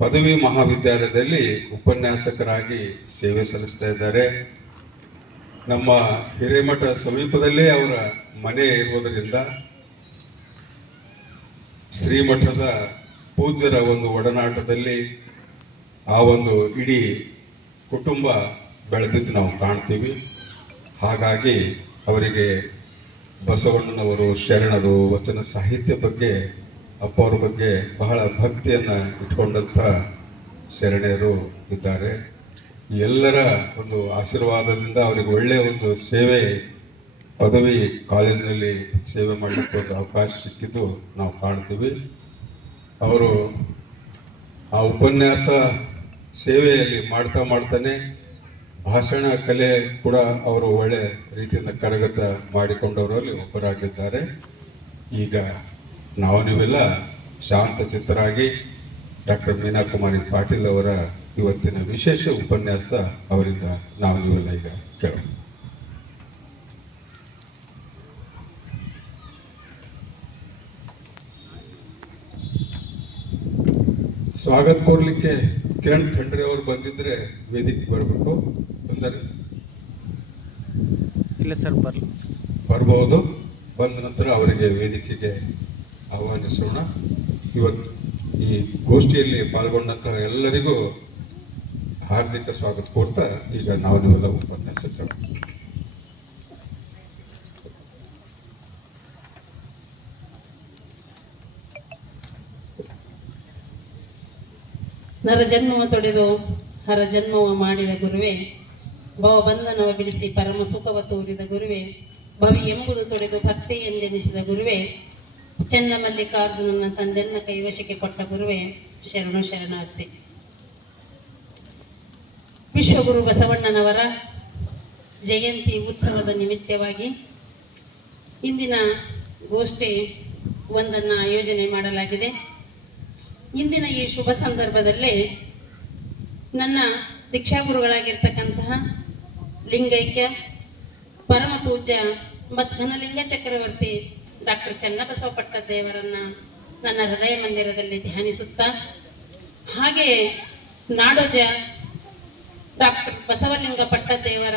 ಪದವಿ ಮಹಾವಿದ್ಯಾಲಯದಲ್ಲಿ ಉಪನ್ಯಾಸಕರಾಗಿ ಸೇವೆ ಸಲ್ಲಿಸ್ತಾ ಇದ್ದಾರೆ. ನಮ್ಮ ಹಿರೇಮಠ ಸಮೀಪದಲ್ಲೇ ಅವರ ಮನೆ ಇರುವುದರಿಂದ ಶ್ರೀಮಠದ ಪೂಜ್ಯರ ಒಂದು ಒಡನಾಟದಲ್ಲಿ ಆ ಒಂದು ಇಡೀ ಕುಟುಂಬ ಬೆಳೆದಿದ್ದು ನಾವು ಕಾಣ್ತೀವಿ. ಹಾಗಾಗಿ ಅವರಿಗೆ ಬಸವಣ್ಣನವರು, ಶರಣರು, ವಚನ ಸಾಹಿತ್ಯ ಬಗ್ಗೆ, ಅಪ್ಪ ಅವ್ರ ಬಗ್ಗೆ ಬಹಳ ಭಕ್ತಿಯನ್ನು ಇಟ್ಕೊಂಡಂಥ ಶರಣರು ಇದ್ದಾರೆ. ಎಲ್ಲರ ಒಂದು ಆಶೀರ್ವಾದದಿಂದ ಅವರಿಗೆ ಒಳ್ಳೆಯ ಒಂದು ಸೇವೆ, ಪದವಿ ಕಾಲೇಜಿನಲ್ಲಿ ಸೇವೆ ಮಾಡಲಿಕ್ಕೆ ಒಂದು ಅವಕಾಶ ಸಿಕ್ಕಿದ್ದು ನಾವು ಕಾಣ್ತೀವಿ. ಅವರು ಆ ಉಪನ್ಯಾಸ ಸೇವೆಯಲ್ಲಿ ಮಾಡ್ತಾನೆ ಭಾಷಣ ಕಲೆ ಕೂಡ ಅವರು ಒಳ್ಳೆ ರೀತಿಯಿಂದ ಕರಗತ ಮಾಡಿಕೊಂಡವರಲ್ಲಿ ಒಬ್ಬರಾಗಿದ್ದಾರೆ. ಈಗ ನೀವೆಲ್ಲ ಶಾಂತಚಿತ್ತರಾಗಿ ಡಾಕ್ಟರ್ ಮೀನಾ ಕುಮಾರಿ ಪಾಟೀಲ್ ಅವರ ಇವತ್ತಿನ ವಿಶೇಷ ಉಪನ್ಯಾಸ ಅವರಿಂದ ನೀವೆಲ್ಲ ಈಗ ಕೇಳೋಣ. ಸ್ವಾಗತ ಕೊಡ್ಲಿಕ್ಕೆ ಕಿರಣ್ ಖಂಡ್ರೆ ಅವರು ಬಂದಿದ್ರೆ ವೇದಿಕೆ ಬರಬೇಕು. ಬಂದರೆ ಇಲ್ಲ ಸರ್, ಬರ್ಬೋದು. ಬಂದ ನಂತರ ಅವರಿಗೆ ವೇದಿಕೆಗೆ ಆಹ್ವಾನಿಸೋಣ. ಇವತ್ತು ಈ ಗೋಷ್ಠಿಯಲ್ಲಿ ಪಾಲ್ಗೊಂಡಂತಹ ಎಲ್ಲರಿಗೂ ಹಾರ್ದಿಕ ಸ್ವಾಗತ ಕೋರ್ತಾ ಈಗ ನೀವೆಲ್ಲ ಉಪನ್ಯಾಸ ಕೇಳೋಣ. ನರಜನ್ಮವ ತೊಡೆದು ಹರಜನ್ಮವ ಮಾಡಿದ ಗುರುವೆ, ಭವಬಂಧನವ ಬಿಡಿಸಿ ಪರಮ ಸುಖವ ತೋರಿದ ಗುರುವೆ, ಭವಿ ಎಂಬುದು ತೊಡೆದು ಭಕ್ತಿ ಎಂದೆನಿಸಿದ ಗುರುವೆ, ಚೆನ್ನ ಮಲ್ಲಿಕಾರ್ಜುನನ ತಂದೆನ್ನ ಕೈವಶಕ್ಕೆ ಕೊಟ್ಟ ಗುರುವೆ, ಶರಣು ಶರಣಾರ್ಥಿ. ವಿಶ್ವಗುರು ಬಸವಣ್ಣನವರ ಜಯಂತಿ ಉತ್ಸವದ ನಿಮಿತ್ತವಾಗಿ ಇಂದಿನ ಗೋಷ್ಠಿ ಒಂದನ್ನು ಆಯೋಜನೆ ಮಾಡಲಾಗಿದೆ. ಇಂದಿನ ಈ ಶುಭ ಸಂದರ್ಭದಲ್ಲಿ ನನ್ನ ದೀಕ್ಷಾಗುರುಗಳಾಗಿರ್ತಕ್ಕಂತಹ ಲಿಂಗೈಕ್ಯ ಪರಮ ಪೂಜ್ಯ ಮಧ್ಘನಲಿಂಗ ಚಕ್ರವರ್ತಿ ಡಾಕ್ಟರ್ ಚನ್ನಬಸವ ಪಟ್ಟದೇವರನ್ನು ನನ್ನ ಹೃದಯ ಮಂದಿರದಲ್ಲಿ ಧ್ಯಾನಿಸುತ್ತಾ, ಹಾಗೆಯೇ ನಾಡೋಜ ಡಾಕ್ಟರ್ ಬಸವಲಿಂಗ ಪಟ್ಟದೇವರ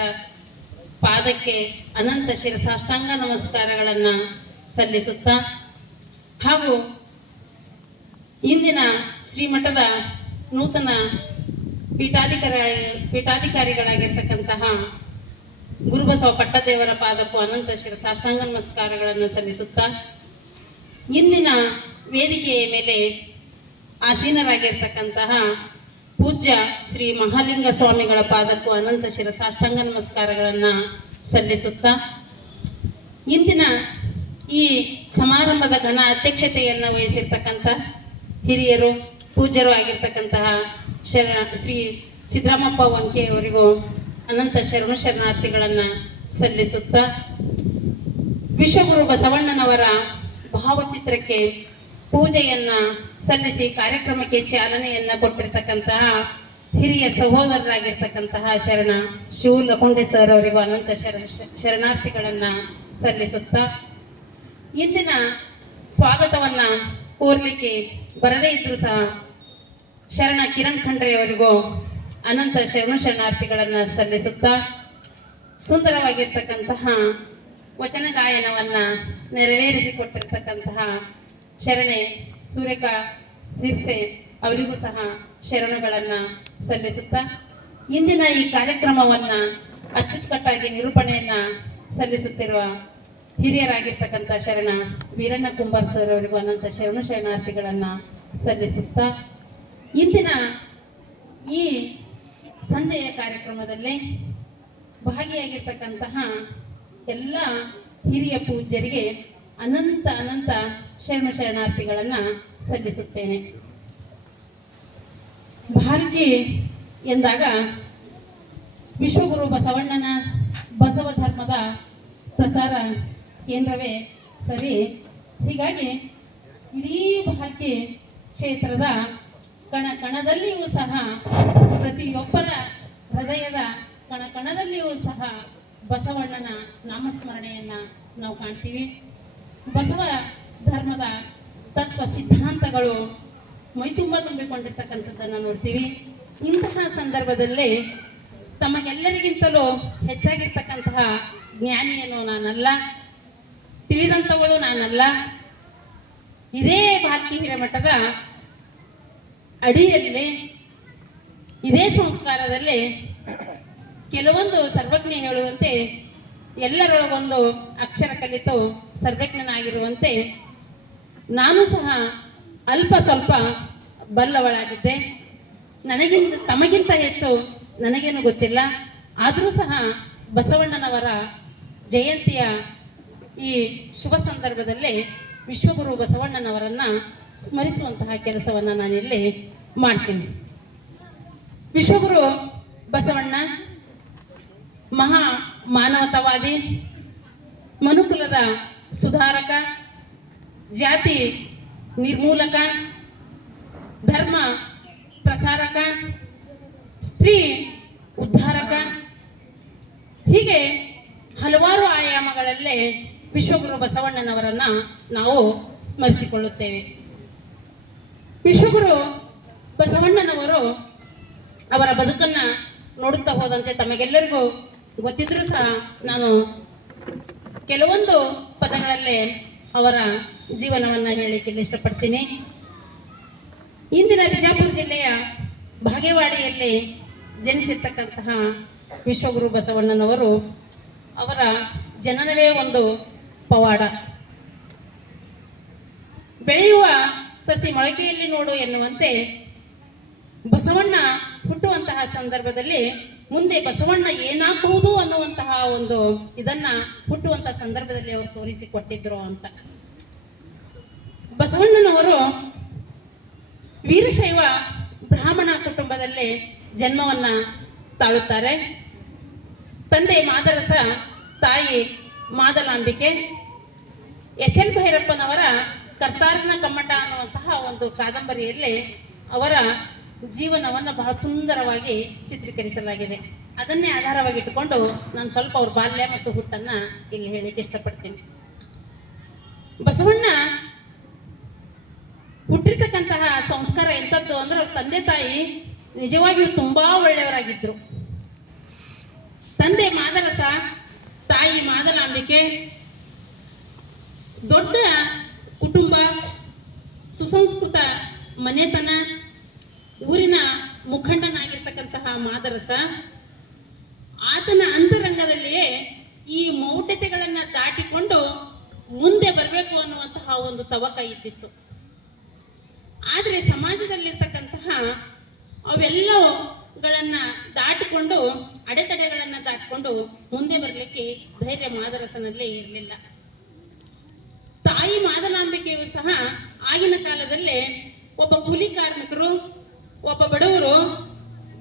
ಪಾದಕ್ಕೆ ಅನಂತ ಶಿರಸಾಷ್ಟಾಂಗ ನಮಸ್ಕಾರಗಳನ್ನು ಸಲ್ಲಿಸುತ್ತಾ, ಹಾಗೂ ಇಂದಿನ ಶ್ರೀಮಠದ ನೂತನ ಪೀಠಾಧಿಕಾರಿಗಳಾಗಿರ್ತಕ್ಕಂತಹ ಗುರುಬಸವ ಪಟ್ಟದೇವರ ಪಾದಕ್ಕೂ ಅನಂತ ಶಿರಸಾಷ್ಟಾಂಗ ನಮಸ್ಕಾರಗಳನ್ನು ಸಲ್ಲಿಸುತ್ತಾ, ಇಂದಿನ ವೇದಿಕೆಯ ಮೇಲೆ ಆಸೀನರಾಗಿರ್ತಕ್ಕಂತಹ ಪೂಜ್ಯ ಶ್ರೀ ಮಹಾಲಿಂಗ ಸ್ವಾಮಿಗಳ ಪಾದಕ್ಕೂ ಅನಂತ ಶಿರಸಾಷ್ಟಾಂಗ ನಮಸ್ಕಾರಗಳನ್ನು ಸಲ್ಲಿಸುತ್ತಾ, ಇಂದಿನ ಈ ಸಮಾರಂಭದ ಘನ ಅಧ್ಯಕ್ಷತೆಯನ್ನು ವಹಿಸಿರ್ತಕ್ಕಂಥ ಹಿರಿಯರು, ಪೂಜ್ಯರು ಆಗಿರ್ತಕ್ಕಂತಹ ಶ್ರೀ ಸಿದ್ದರಾಮಪ್ಪ ವಂಕೆಯವರಿಗೂ ಅನಂತ ಶರಣು ಶರಣಾರ್ಥಿಗಳನ್ನು ಸಲ್ಲಿಸುತ್ತಾ, ವಿಶ್ವಗುರು ಬಸವಣ್ಣನವರ ಭಾವಚಿತ್ರಕ್ಕೆ ಪೂಜೆಯನ್ನು ಸಲ್ಲಿಸಿ ಕಾರ್ಯಕ್ರಮಕ್ಕೆ ಚಾಲನೆಯನ್ನು ಕೊಟ್ಟಿರ್ತಕ್ಕಂತಹ ಹಿರಿಯ ಸಹೋದರರಾಗಿರ್ತಕ್ಕಂತಹ ಶರಣ ಶಿವ ಲಕೊಂಡೆ ಸರ್ ಅವರಿಗೂ ಅನಂತ ಶರಣಾರ್ಥಿಗಳನ್ನು ಸಲ್ಲಿಸುತ್ತಾ, ಇಂದಿನ ಸ್ವಾಗತವನ್ನು ಕೋರ್ಲಿಕ್ಕೆ ಬರದೇ ಇದ್ರೂ ಸಹ ಶರಣ ಕಿರಣ್ ಖಂಡ್ರೆಯವರಿಗೂ ಅನಂತ ಶರಣು ಶರಣಾರ್ಥಿಗಳನ್ನು ಸಲ್ಲಿಸುತ್ತಾ, ಸುಂದರವಾಗಿರ್ತಕ್ಕಂತಹ ವಚನ ಗಾಯನವನ್ನು ನೆರವೇರಿಸಿಕೊಟ್ಟಿರ್ತಕ್ಕಂತಹ ಶರಣೆ ಸೂರ್ಯಕಾ ಸಿರ್ಸೆ ಅವರಿಗೂ ಸಹ ಶರಣುಗಳನ್ನು ಸಲ್ಲಿಸುತ್ತಾ, ಇಂದಿನ ಈ ಕಾರ್ಯಕ್ರಮವನ್ನು ಅಚ್ಚುಕಟ್ಟಾಗಿ ನಿರೂಪಣೆಯನ್ನು ಸಲ್ಲಿಸುತ್ತಿರುವ ಹಿರಿಯರಾಗಿರ್ತಕ್ಕಂಥ ಶರಣ ವೀರಣ್ಣ ಕುಂಬಾರ್ ಸರ್ ಅವರಿಗೂ ಅನಂತ ಶರಣು ಶರಣಾರ್ಥಿಗಳನ್ನು ಸಲ್ಲಿಸುತ್ತಾ, ಇಂದಿನ ಈ ಸಂಜೆಯ ಕಾರ್ಯಕ್ರಮದಲ್ಲಿ ಭಾಗಿಯಾಗಿರ್ತಕ್ಕಂತಹ ಎಲ್ಲ ಹಿರಿಯ ಪೂಜ್ಯರಿಗೆ ಅನಂತ ಅನಂತ ಶರಣ ಶರಣಾರ್ಥಿಗಳನ್ನು ಸಲ್ಲಿಸುತ್ತೇನೆ. ಭಾಲ್ಕಿ ಎಂದಾಗ ವಿಶ್ವಗುರು ಬಸವಣ್ಣನ ಬಸವ ಧರ್ಮದ ಪ್ರಸಾರ ಕೇಂದ್ರವೇ ಸರಿ. ಹೀಗಾಗಿ ಇಡೀ ಭಾಲ್ಕಿ ಕ್ಷೇತ್ರದ ಕಣದಲ್ಲಿಯೂ ಸಹ ಪ್ರತಿಯೊಬ್ಬರ ಹೃದಯದ ಕಣದಲ್ಲಿಯೂ ಸಹ ಬಸವಣ್ಣನ ನಾಮಸ್ಮರಣೆಯನ್ನು ನಾವು ಕಾಣ್ತೀವಿ. ಬಸವ ಧರ್ಮದ ತತ್ವ ಸಿದ್ಧಾಂತಗಳು ಮೈತುಂಬ ತುಂಬಿಕೊಂಡಿರ್ತಕ್ಕಂಥದ್ದನ್ನು ನೋಡ್ತೀವಿ. ಇಂತಹ ಸಂದರ್ಭದಲ್ಲಿ ತಮಗೆಲ್ಲರಿಗಿಂತಲೂ ಹೆಚ್ಚಾಗಿರ್ತಕ್ಕಂತಹ ಜ್ಞಾನಿಯನ್ನು ನಾನಲ್ಲ, ತಿಳಿದಂಥವಳು ನಾನಲ್ಲ. ಇದೇ ಭಾಲ್ಕಿ ಹಿರೇಮಠದ ಅಡಿಯಲ್ಲಿ ಇದೇ ಸಂಸ್ಕಾರದಲ್ಲಿ ಕೆಲವೊಂದು ಸರ್ವಜ್ಞ ಹೇಳುವಂತೆ ಎಲ್ಲರೊಳಗೊಂದು ಅಕ್ಷರ ಕಲಿತು ಸರ್ವಜ್ಞನಾಗಿರುವಂತೆ ನಾನು ಸಹ ಅಲ್ಪ ಸ್ವಲ್ಪ ಬಲ್ಲವಳಾಗಿದ್ದೆ. ತಮಗಿಂತ ಹೆಚ್ಚು ನನಗೇನು ಗೊತ್ತಿಲ್ಲ. ಆದರೂ ಸಹ ಬಸವಣ್ಣನವರ ಜಯಂತಿಯ ಈ ಶುಭ ಸಂದರ್ಭದಲ್ಲಿ ವಿಶ್ವಗುರು ಬಸವಣ್ಣನವರನ್ನ ಸ್ಮರಿಸುವಂತಹ ಕೆಲಸವನ್ನು ನಾನಿಲ್ಲಿ ಮಾಡ್ತೀನಿ. ವಿಶ್ವಗುರು ಬಸವಣ್ಣ ಮಹಾ ಮಾನವತಾವಾದಿ, ಮನುಕುಲದ ಸುಧಾರಕ, ಜಾತಿ ನಿರ್ಮೂಲಕ, ಧರ್ಮ ಪ್ರಸಾರಕ, ಸ್ತ್ರೀ ಉದ್ಧಾರಕ, ಹೀಗೆ ಹಲವಾರು ಆಯಾಮಗಳಲ್ಲಿ ವಿಶ್ವಗುರು ಬಸವಣ್ಣನವರನ್ನ ನಾವು ಸ್ಮರಿಸಿಕೊಳ್ಳುತ್ತೇವೆ. ವಿಶ್ವಗುರು ಬಸವಣ್ಣನವರು ಅವರ ಬದುಕನ್ನ ನೋಡುತ್ತಾ ಹೋದಂತೆ ತಮಗೆಲ್ಲರಿಗೂ ಗೊತ್ತಿದ್ರೂ ಸಹ ನಾನು ಕೆಲವೊಂದು ಪದಗಳಲ್ಲೇ ಅವರ ಜೀವನವನ್ನ ಹೇಳಲಿಕ್ಕೆ ಇಷ್ಟಪಡ್ತೀನಿ. ಇಂದಿನ ಬಿಜಾಪುರ ಜಿಲ್ಲೆಯ ಬಾಗೇವಾಡಿಯಲ್ಲಿ ಜನಿಸಿರ್ತಕ್ಕಂತಹ ವಿಶ್ವಗುರು ಬಸವಣ್ಣನವರು ಅವರ ಜನನವೇ ಒಂದು ಪವಾಡ. ಬೆಳೆಯುವ ಸಸಿ ಮೊಳಕೆಯಲ್ಲಿ ನೋಡು ಎನ್ನುವಂತೆ ಬಸವಣ್ಣ ಹುಟ್ಟುವಂತಹ ಸಂದರ್ಭದಲ್ಲಿ ಮುಂದೆ ಬಸವಣ್ಣ ಏನಾಗಬಹುದು ಅನ್ನುವಂತಹ ಒಂದು ಇದನ್ನ ಹುಟ್ಟುವಂತಹ ಸಂದರ್ಭದಲ್ಲಿ ಅವರು ತೋರಿಸಿಕೊಟ್ಟಿದ್ರು ಅಂತ. ಬಸವಣ್ಣನವರು ವೀರಶೈವ ಬ್ರಾಹ್ಮಣ ಕುಟುಂಬದಲ್ಲಿ ಜನ್ಮವನ್ನ ತಾಳುತ್ತಾರೆ. ತಂದೆ ಮಾದರಸ, ತಾಯಿ ಮಾದಲಾಂಬಿಕೆ. ಎಸ್.ಎಲ್. ಭೈರಪ್ಪನವರ ಕರ್ತಾರನ ಕಮ್ಮಟ ಅನ್ನುವಂತಹ ಒಂದು ಕಾದಂಬರಿಯಲ್ಲಿ ಅವರ ಜೀವನವನ್ನು ಬಹಳ ಸುಂದರವಾಗಿ ಚಿತ್ರೀಕರಿಸಲಾಗಿದೆ. ಅದನ್ನೇ ಆಧಾರವಾಗಿ ಇಟ್ಟುಕೊಂಡು ನಾನು ಸ್ವಲ್ಪ ಅವ್ರ ಬಾಲ್ಯ ಮತ್ತು ಹುಟ್ಟನ್ನ ಇಲ್ಲಿ ಹೇಳಿಕ್ಕೆ ಇಷ್ಟಪಡ್ತೀನಿ. ಬಸವಣ್ಣ ಹುಟ್ಟಿರ್ತಕ್ಕಂತಹ ಸಂಸ್ಕಾರ ಎಂಥದ್ದು ಅಂದ್ರೆ ಅವ್ರ ತಂದೆ ತಾಯಿ ನಿಜವಾಗಿಯೂ ತುಂಬಾ ಒಳ್ಳೆಯವರಾಗಿದ್ರು. ತಂದೆ ಮಾದರಸ, ತಾಯಿ ಮಾದಲಾಂಬಿಕೆ. ದೊಡ್ಡ ಕುಟುಂಬ, ಸುಸಂಸ್ಕೃತ ಮನೆತನ, ಊರಿನ ಮುಖಂಡನಾಗಿರ್ತಕ್ಕಂತಹ ಮಾದರಸ ಆತನ ಅಂತರಂಗದಲ್ಲಿಯೇ ಈ ಮೌಢ್ಯತೆಗಳನ್ನ ದಾಟಿಕೊಂಡು ಮುಂದೆ ಬರಬೇಕು ಅನ್ನುವಂತಹ ಒಂದು ತವಕ ಇದ್ದಿತ್ತು. ಆದರೆ ಸಮಾಜದಲ್ಲಿರ್ತಕ್ಕಂತಹ ಅವೆಲ್ಲವುಗಳನ್ನ ದಾಟಿಕೊಂಡು, ಅಡೆತಡೆಗಳನ್ನ ದಾಟಿಕೊಂಡು ಮುಂದೆ ಬರಲಿಕ್ಕೆ ಧೈರ್ಯ ಮಾದರಸನಲ್ಲಿ ಇರಲಿಲ್ಲ. ತಾಯಿ ಮಾದಲಾಂಬಿಕೆಯು ಸಹ ಆಗಿನ ಕಾಲದಲ್ಲೇ ಒಬ್ಬ ಕೂಲಿ ಕಾರ್ಮಿಕರು, ಒಬ್ಬ ಬಡವರು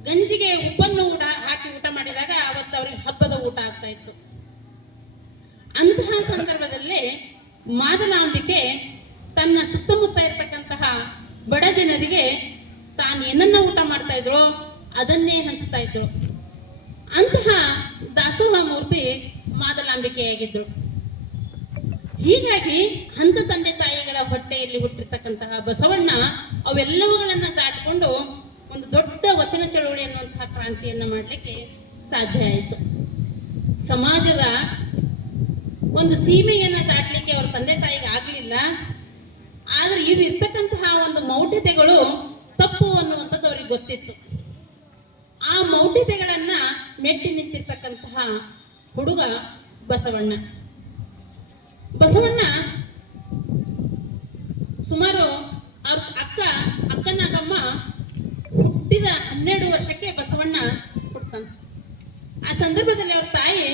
ಗಂಜಿಗೆ ಉಪ್ಪನ್ನು ಹಾಕಿ ಊಟ ಮಾಡಿದಾಗ ಅವತ್ತು ಅವ್ರಿಗೆ ಹಬ್ಬದ ಊಟ ಆಗ್ತಾ ಇತ್ತು. ಅಂತಹ ಸಂದರ್ಭದಲ್ಲಿ ಮಾದಲಾಂಬಿಕೆ ತನ್ನ ಸುತ್ತಮುತ್ತ ಇರತಕ್ಕಂತಹ ಬಡ ಜನರಿಗೆ ತಾನು ಏನನ್ನ ಊಟ ಮಾಡ್ತಾ ಇದ್ರು ಅದನ್ನೇ ಹಂಚ್ತಾ ಇದ್ರು. ಅಂತಹ ದಾಸೋಹ ಮೂರ್ತಿ ಮಾದಲಾಂಬಿಕೆಯಾಗಿದ್ರು. ಹೀಗಾಗಿ ಹಂತ ತಂದೆ ತಾಯಿಗಳ ಹೊಟ್ಟೆಯಲ್ಲಿ ಹುಟ್ಟಿರ್ತಕ್ಕಂತಹ ಬಸವಣ್ಣ ಅವೆಲ್ಲವುಗಳನ್ನ ದಾಟಿಕೊಂಡು ಒಂದು ದೊಡ್ಡ ವಚನ ಚಳುವಳಿ ಅನ್ನುವಂತಹ ಕ್ರಾಂತಿಯನ್ನ ಮಾಡಲಿಕ್ಕೆ ಸಾಧ್ಯ ಆಯಿತು. ಸಮಾಜದ ಒಂದು ಸೀಮೆಯನ್ನ ದಾಟಲಿಕ್ಕೆ ಅವ್ರ ತಂದೆ ತಾಯಿಗೆ ಆಗಲಿಲ್ಲ. ಆದ್ರೆ ಇವು ಇರ್ತಕ್ಕಂತಹ ಒಂದು ಮೌಢ್ಯತೆಗಳು ತಪ್ಪು ಅನ್ನುವಂಥದ್ದು ಅವ್ರಿಗೆ ಗೊತ್ತಿತ್ತು. ಆ ಮೌಢ್ಯತೆಗಳನ್ನ ಮೆಟ್ಟಿ ನಿಂತಿರ್ತಕ್ಕಂತಹ ಹುಡುಗ ಬಸವಣ್ಣ. ಬಸವಣ್ಣ ಸುಮಾರು ಅವ್ರ ಅಕ್ಕನಾಗಮ್ಮ ಹುಟ್ಟಿದ 12 ವರ್ಷಕ್ಕೆ ಬಸವಣ್ಣ ಹುಡ್ತಾನೆ. ಆ ಸಂದರ್ಭದಲ್ಲಿ ಅವ್ರ ತಾಯಿ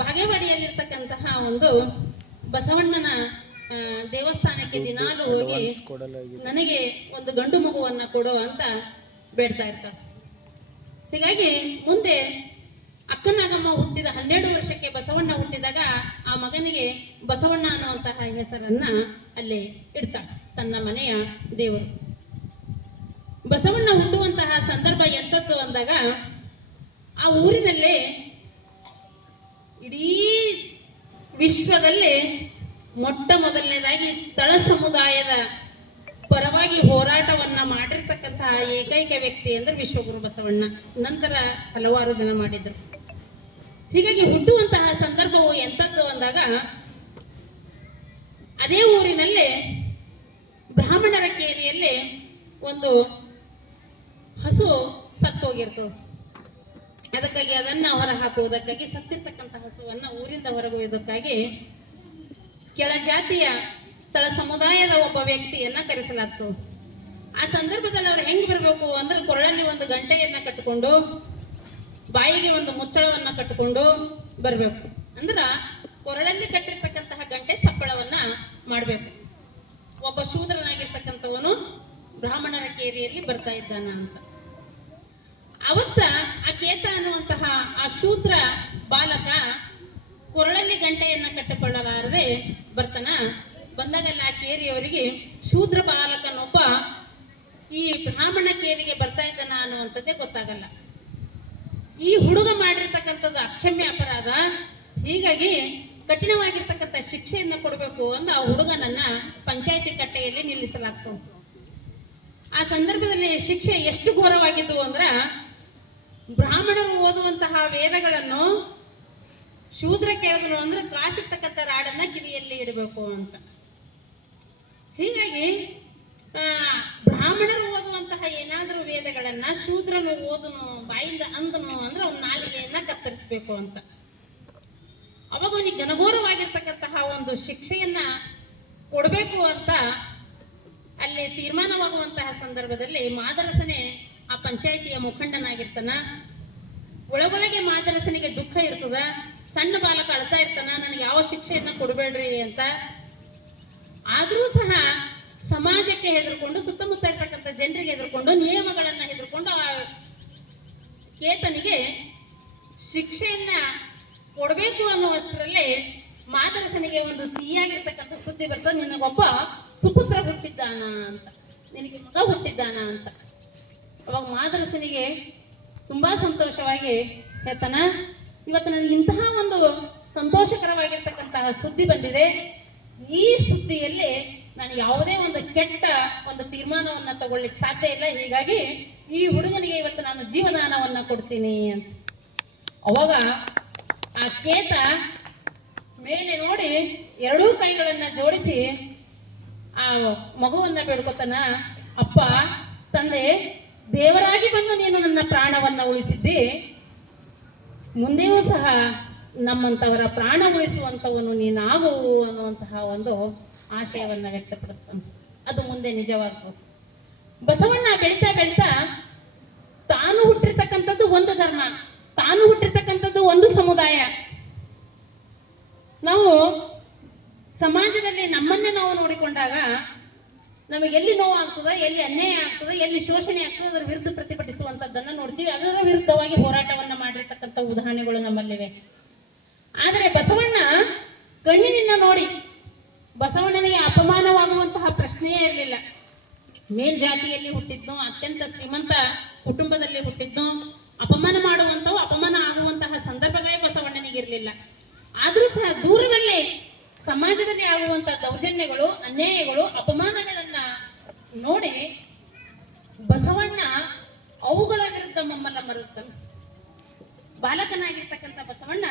ಬಾಗೇವಾಡಿಯಲ್ಲಿರ್ತಕ್ಕಂತಹ ಒಂದು ಬಸವಣ್ಣನ ದೇವಸ್ಥಾನಕ್ಕೆ ದಿನಾಲು ಹೋಗಿ ನನಗೆ ಒಂದು ಗಂಡು ಮಗುವನ್ನ ಕೊಡು ಅಂತ ಬೇಡ್ತಾ ಇರ್ತಾರೆ. ಹೀಗಾಗಿ ಮುಂದೆ ಅಕ್ಕನಾಗಮ್ಮ ಹುಟ್ಟಿದ 12 ವರ್ಷಕ್ಕೆ ಬಸವಣ್ಣ ಹುಟ್ಟಿದಾಗ ಆ ಮಗನಿಗೆ ಬಸವಣ್ಣ ಅನ್ನುವಂತಹ ಹೆಸರನ್ನ ಅಲ್ಲಿ ಇಡ್ತಾಳೆ, ತನ್ನ ಮನೆಯ ದೇವರು. ಬಸವಣ್ಣ ಹುಟ್ಟುವಂತಹ ಸಂದರ್ಭ ಎಂಥದ್ದು ಅಂದಾಗ ಆ ಊರಿನಲ್ಲಿ ಇಡೀ ವಿಶ್ವದಲ್ಲಿ ಮೊಟ್ಟ ಮೊದಲನೇದಾಗಿ ತಳ ಸಮುದಾಯದ ಪರವಾಗಿ ಹೋರಾಟವನ್ನ ಮಾಡಿರ್ತಕ್ಕಂತಹ ಏಕೈಕ ವ್ಯಕ್ತಿ ಅಂದ್ರೆ ವಿಶ್ವಗುರು ಬಸವಣ್ಣ. ನಂತರ ಹಲವಾರು ಜನ ಮಾಡಿದ್ರು. ಹೀಗಾಗಿ ಹುಟ್ಟುವಂತಹ ಸಂದರ್ಭವು ಎಂಥದ್ದು ಅಂದಾಗ, ಅದೇ ಊರಿನಲ್ಲಿ ಬ್ರಾಹ್ಮಣರ ಕೇರಿಯಲ್ಲಿ ಒಂದು ಹಸು ಸತ್ತೋಗಿರ್ತದೆ. ಅದಕ್ಕಾಗಿ ಅದನ್ನ ಹೊರ ಹಾಕುವುದಕ್ಕಾಗಿ ಸತ್ತಿರ್ತಕ್ಕಂಥ ಹಸುವನ್ನ ಊರಿಂದ ಹೊರಗುವುದಕ್ಕಾಗಿ ಕೆಳ ಜಾತಿಯ ತಳ ಸಮುದಾಯದ ಒಬ್ಬ ವ್ಯಕ್ತಿಯನ್ನ ಕರೆಸಲಾಗ್ತದೆ. ಆ ಸಂದರ್ಭದಲ್ಲಿ ಅವ್ರು ಹೆಂಗ್ ಬರಬೇಕು ಅಂದ್ರೆ, ಕೊರಳಲ್ಲಿ ಒಂದು ಗಂಟೆಯನ್ನ ಕಟ್ಟಿಕೊಂಡು, ಬಾಯಿಗೆ ಒಂದು ಮುಚ್ಚಳವನ್ನ ಕಟ್ಟಿಕೊಂಡು ಬರಬೇಕು. ಅಂದ್ರ ಕೊರಳಲ್ಲಿ ಕಟ್ಟಿರ್ತಕ್ಕಂತಹ ಗಂಟೆ ಸಪ್ಪಳವನ್ನ ಮಾಡಬೇಕು. ಒಬ್ಬ ಶೂದ್ರನಾಗಿರ್ತಕ್ಕಂಥವನು ಬ್ರಾಹ್ಮಣರ ಕೇರಿಯಲ್ಲಿ ಬರ್ತಾ ಇದ್ದಾನ ಅಂತ. ಅವತ್ತ ಆ ಕೇತ ಅನ್ನುವಂತಹ ಆ ಶೂದ್ರ ಬಾಲಕ ಕೊರಳಲ್ಲಿ ಗಂಟೆಯನ್ನ ಕಟ್ಟಿಕೊಳ್ಳಲಾರದೆ ಬರ್ತಾನ. ಬಂದಾಗಲ್ಲ ಆ ಕೇರಿಯವರಿಗೆ ಶೂದ್ರ ಬಾಲಕನೊಬ್ಬ ಈ ಬ್ರಾಹ್ಮಣ ಕೇರಿಗೆ ಬರ್ತಾ ಇದ್ದಾನ ಅನ್ನುವಂಥದ್ದೇ ಗೊತ್ತಾಗಲ್ಲ. ಈ ಹುಡುಗ ಮಾಡಿರ್ತಕ್ಕಂಥದ್ದು ಅಕ್ಷಮ್ಯ ಅಪರಾಧ, ಹೀಗಾಗಿ ಕಠಿಣವಾಗಿರ್ತಕ್ಕಂಥ ಶಿಕ್ಷೆಯನ್ನು ಕೊಡಬೇಕು ಅಂತ ಆ ಹುಡುಗನನ್ನ ಪಂಚಾಯತಿ ಕಟ್ಟೆಯಲ್ಲಿ ನಿಲ್ಲಿಸಲಾಗ್ತದೆ. ಆ ಸಂದರ್ಭದಲ್ಲಿ ಶಿಕ್ಷೆ ಎಷ್ಟು ಘೋರವಾಗಿದ್ದು ಅಂದ್ರ, ಬ್ರಾಹ್ಮಣರು ಓದುವಂತಹ ವೇದಗಳನ್ನು ಶೂದ್ರ ಕೇಳಿದ್ರು ಅಂದ್ರೆ ಕಾಸಿರ್ತಕ್ಕಂಥ ರಾಡನ್ನ ಕಿವಿಯಲ್ಲಿ ಇಡಬೇಕು ಅಂತ. ಹೀಗಾಗಿ ಬ್ರಾಹ್ಮಣರು ಓದುವಂತಹ ಏನಾದರೂ ವೇದಗಳನ್ನ ಶೂದ್ರನು ಓದನು, ಬಾಯಿಂದ ಅಂದನು ಅಂದ್ರೆ ಅವ್ನ ನಾಲಿಗೆಯನ್ನ ಕತ್ತರಿಸಬೇಕು ಅಂತ. ಅವಾಗ ಅವನಿಗೆ ಘನಘೋರವಾಗಿರ್ತಕ್ಕಂತಹ ಒಂದು ಶಿಕ್ಷೆಯನ್ನ ಕೊಡಬೇಕು ಅಂತ ಅಲ್ಲಿ ತೀರ್ಮಾನವಾಗುವಂತಹ ಸಂದರ್ಭದಲ್ಲಿ ಮಾದರಸನೆ ಆ ಪಂಚಾಯಿತಿಯ ಮುಖಂಡನಾಗಿರ್ತಾನ. ಒಳಗೊಳಗೆ ಮಾದರಸನಿಗೆ ದುಃಖ ಇರ್ತದ. ಸಣ್ಣ ಬಾಲಕ ಅಳ್ತಾ ಇರ್ತಾನ, ನನಗೆ ಯಾವ ಶಿಕ್ಷೆಯನ್ನ ಕೊಡಬೇಡ್ರಿ ಅಂತ. ಆದರೂ ಸಹ ಸಮಾಜಕ್ಕೆ ಹೆದರ್ಕೊಂಡು, ಸುತ್ತಮುತ್ತ ಇರ್ತಕ್ಕಂಥ ಜನರಿಗೆ ಹೆದರ್ಕೊಂಡು, ನಿಯಮಗಳನ್ನ ಹೆದರ್ಕೊಂಡು ಆ ಕೇತನಿಗೆ ಶಿಕ್ಷೆಯನ್ನ ಕೊಡಬೇಕು ಅನ್ನುವಷ್ಟರಲ್ಲಿ ಮಾದರಸನಿಗೆ ಒಂದು ಸಿಹಿಯಾಗಿರ್ತಕ್ಕಂಥ ಸುದ್ದಿ ಬರ್ತದೆ, ನಿನಗೊಬ್ಬ ಸುಪುತ್ರ ಹುಟ್ಟಿದ್ದಾನ ಅಂತ, ನಿನಗೆ ಮಗ ಹುಟ್ಟಿದ್ದಾನ ಅಂತ. ಅವಾಗ ಮಾದರಸನಿಗೆ ತುಂಬಾ ಸಂತೋಷವಾಗಿ ಹೇಳ್ತಾನ, ಇವತ್ತು ನನಗೆ ಇಂತಹ ಒಂದು ಸಂತೋಷಕರವಾಗಿರ್ತಕ್ಕಂತಹ ಸುದ್ದಿ ಬಂದಿದೆ. ಈ ಸುದ್ದಿಯಲ್ಲಿ ನಾನು ಯಾವುದೇ ಒಂದು ಕೆಟ್ಟ ಒಂದು ತೀರ್ಮಾನವನ್ನ ತಗೊಳ್ಳಿಕ್ಕೆ ಸಾಧ್ಯ ಇಲ್ಲ. ಹೀಗಾಗಿ ಈ ಹುಡುಗನಿಗೆ ಇವತ್ತು ನಾನು ಜೀವದಾನವನ್ನ ಕೊಡ್ತೀನಿ ಅಂತ. ಅವಾಗ ಆ ಕೇತ ಮೇಲೆ ನೋಡಿ ಎರಡೂ ಕೈಗಳನ್ನ ಜೋಡಿಸಿ ಆ ಮಗುವನ್ನ ಬೇಡ್ಕೊತಾನ, ಅಪ್ಪ ತಂದೆ, ದೇವರಾಗಿ ಬಂದು ನೀನು ನನ್ನ ಪ್ರಾಣವನ್ನ ಉಳಿಸಿದ್ದಿ, ಮುಂದೆಯೂ ಸಹ ನಮ್ಮಂಥವರ ಪ್ರಾಣ ಉಳಿಸುವಂಥವನು ನೀನಾಗು ಅನ್ನುವಂತಹ ಒಂದು ಆಶಯವನ್ನ ವ್ಯಕ್ತಪಡಿಸ್ತಾನೆ. ಅದು ಮುಂದೆ ನಿಜವಾಗ್ತದೆ. ಬಸವಣ್ಣ ಬೆಳೀತಾ ಬೆಳೀತಾ ತಾನು ಹುಟ್ಟಿರ್ತಕ್ಕಂಥದ್ದು ಒಂದು ಧರ್ಮ, ತಾನು ಹುಟ್ಟಿರ್ತಕ್ಕಂಥದ್ದು ಒಂದು ಸಮುದಾಯ. ನಾವು ಸಮಾಜದಲ್ಲಿ ನಮ್ಮನ್ನೇ ನಾವು ನೋಡಿಕೊಂಡಾಗ ನಮಗೆ ಎಲ್ಲಿ ನೋವು ಆಗ್ತದೆ, ಎಲ್ಲಿ ಅನ್ಯಾಯ ಆಗ್ತದೆ, ಎಲ್ಲಿ ಶೋಷಣೆ ಆಗ್ತದೆ, ಅದರ ವಿರುದ್ಧ ಪ್ರತಿಭಟಿಸುವಂಥದ್ದನ್ನ ನೋಡ್ತೀವಿ. ಅದರ ವಿರುದ್ಧವಾಗಿ ಹೋರಾಟವನ್ನ ಮಾಡಿರ್ತಕ್ಕಂಥ ಉದಾಹರಣೆಗಳು ನಮ್ಮಲ್ಲಿವೆ. ಆದರೆ ಬಸವಣ್ಣ ಕಣ್ಣಿನಿಂದ ನೋಡಿ ಬಸವಣ್ಣನಿಗೆ ಅಪಮಾನವಾಗುವಂತಹ ಪ್ರಶ್ನೆಯೇ ಇರಲಿಲ್ಲ. ಮೇಲ್ಜಾತಿಯಲ್ಲಿ ಹುಟ್ಟಿದ್ನು, ಅತ್ಯಂತ ಶ್ರೀಮಂತ ಕುಟುಂಬದಲ್ಲಿ ಹುಟ್ಟಿದ್ನು, ಅಪಮಾನ ಮಾಡುವಂಥವು ಅಪಮಾನ ಆಗುವಂತಹ ಸಂದರ್ಭಗಳೇ ಬಸವಣ್ಣನಿಗೆ ಇರಲಿಲ್ಲ. ಆದರೂ ಸಹ ದೂರದಲ್ಲಿ ಸಮಾಜದಲ್ಲಿ ಆಗುವಂತಹ ದೌರ್ಜನ್ಯಗಳು, ಅನ್ಯಾಯಗಳು, ಅಪಮಾನಗಳನ್ನ ನೋಡಿ ಬಸವಣ್ಣ ಅವುಗಳ ವಿರುದ್ಧ ಮಮ್ಮಲ ಮರುತ್ತಾನೆ. ಬಾಲಕನಾಗಿರ್ತಕ್ಕಂಥ ಬಸವಣ್ಣ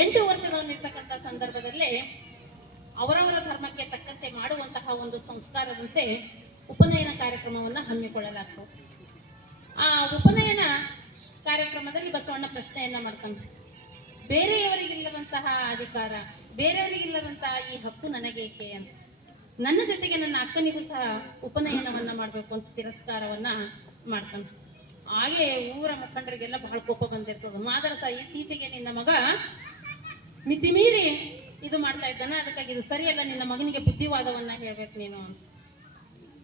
8 ವರ್ಷದವನಿರ್ತಕ್ಕಂಥ ಸಂದರ್ಭದಲ್ಲಿ ಅವರವರ ಧರ್ಮಕ್ಕೆ ತಕ್ಕಂತೆ ಮಾಡುವಂತಹ ಒಂದು ಸಂಸ್ಕಾರದಂತೆ ಉಪನಯನ ಕಾರ್ಯಕ್ರಮವನ್ನು ಹಮ್ಮಿಕೊಳ್ಳಲಾಗ್ತದೆ. ಆ ಉಪನಯನ ಕಾರ್ಯಕ್ರಮದಲ್ಲಿ ಬಸವಣ್ಣ ಪ್ರಶ್ನೆಯನ್ನ ಮಾಡ್ತಾನೆ, ಬೇರೆಯವರಿಗಿಲ್ಲದಂತಹ ಅಧಿಕಾರ, ಬೇರೆಯವರಿಗಿಲ್ಲದಂತಹ ಈ ಹಕ್ಕು ನನಗೇಕೆ ಅಂತ. ನನ್ನ ಜೊತೆಗೆ ನನ್ನ ಅಕ್ಕನಿಗೂ ಸಹ ಉಪನಯನವನ್ನ ಮಾಡಬೇಕು ಅಂತ ತಿರಸ್ಕಾರವನ್ನ ಮಾಡ್ತಾನೆ. ಹಾಗೆ ಊರ ಮುಖಂಡರಿಗೆಲ್ಲ ಬಹಳ ಕೋಪ ಬಂದಿರ್ತದೆ. ಮಾದರಸ, ಇತ್ತೀಚೆಗೆ ನಿನ್ನ ಮಗ ಮಿತಿ ಮೀರಿ ಇದು ಮಾಡ್ತಾ ಇದ್ದಾನೆ, ಅದಕ್ಕಾಗಿ ಇದು ಸರಿಯಲ್ಲ, ನಿನ್ನ ಮಗನಿಗೆ ಬುದ್ಧಿವಾದವನ್ನ ಹೇಳ್ಬೇಕು ನೀನು ಅಂತ.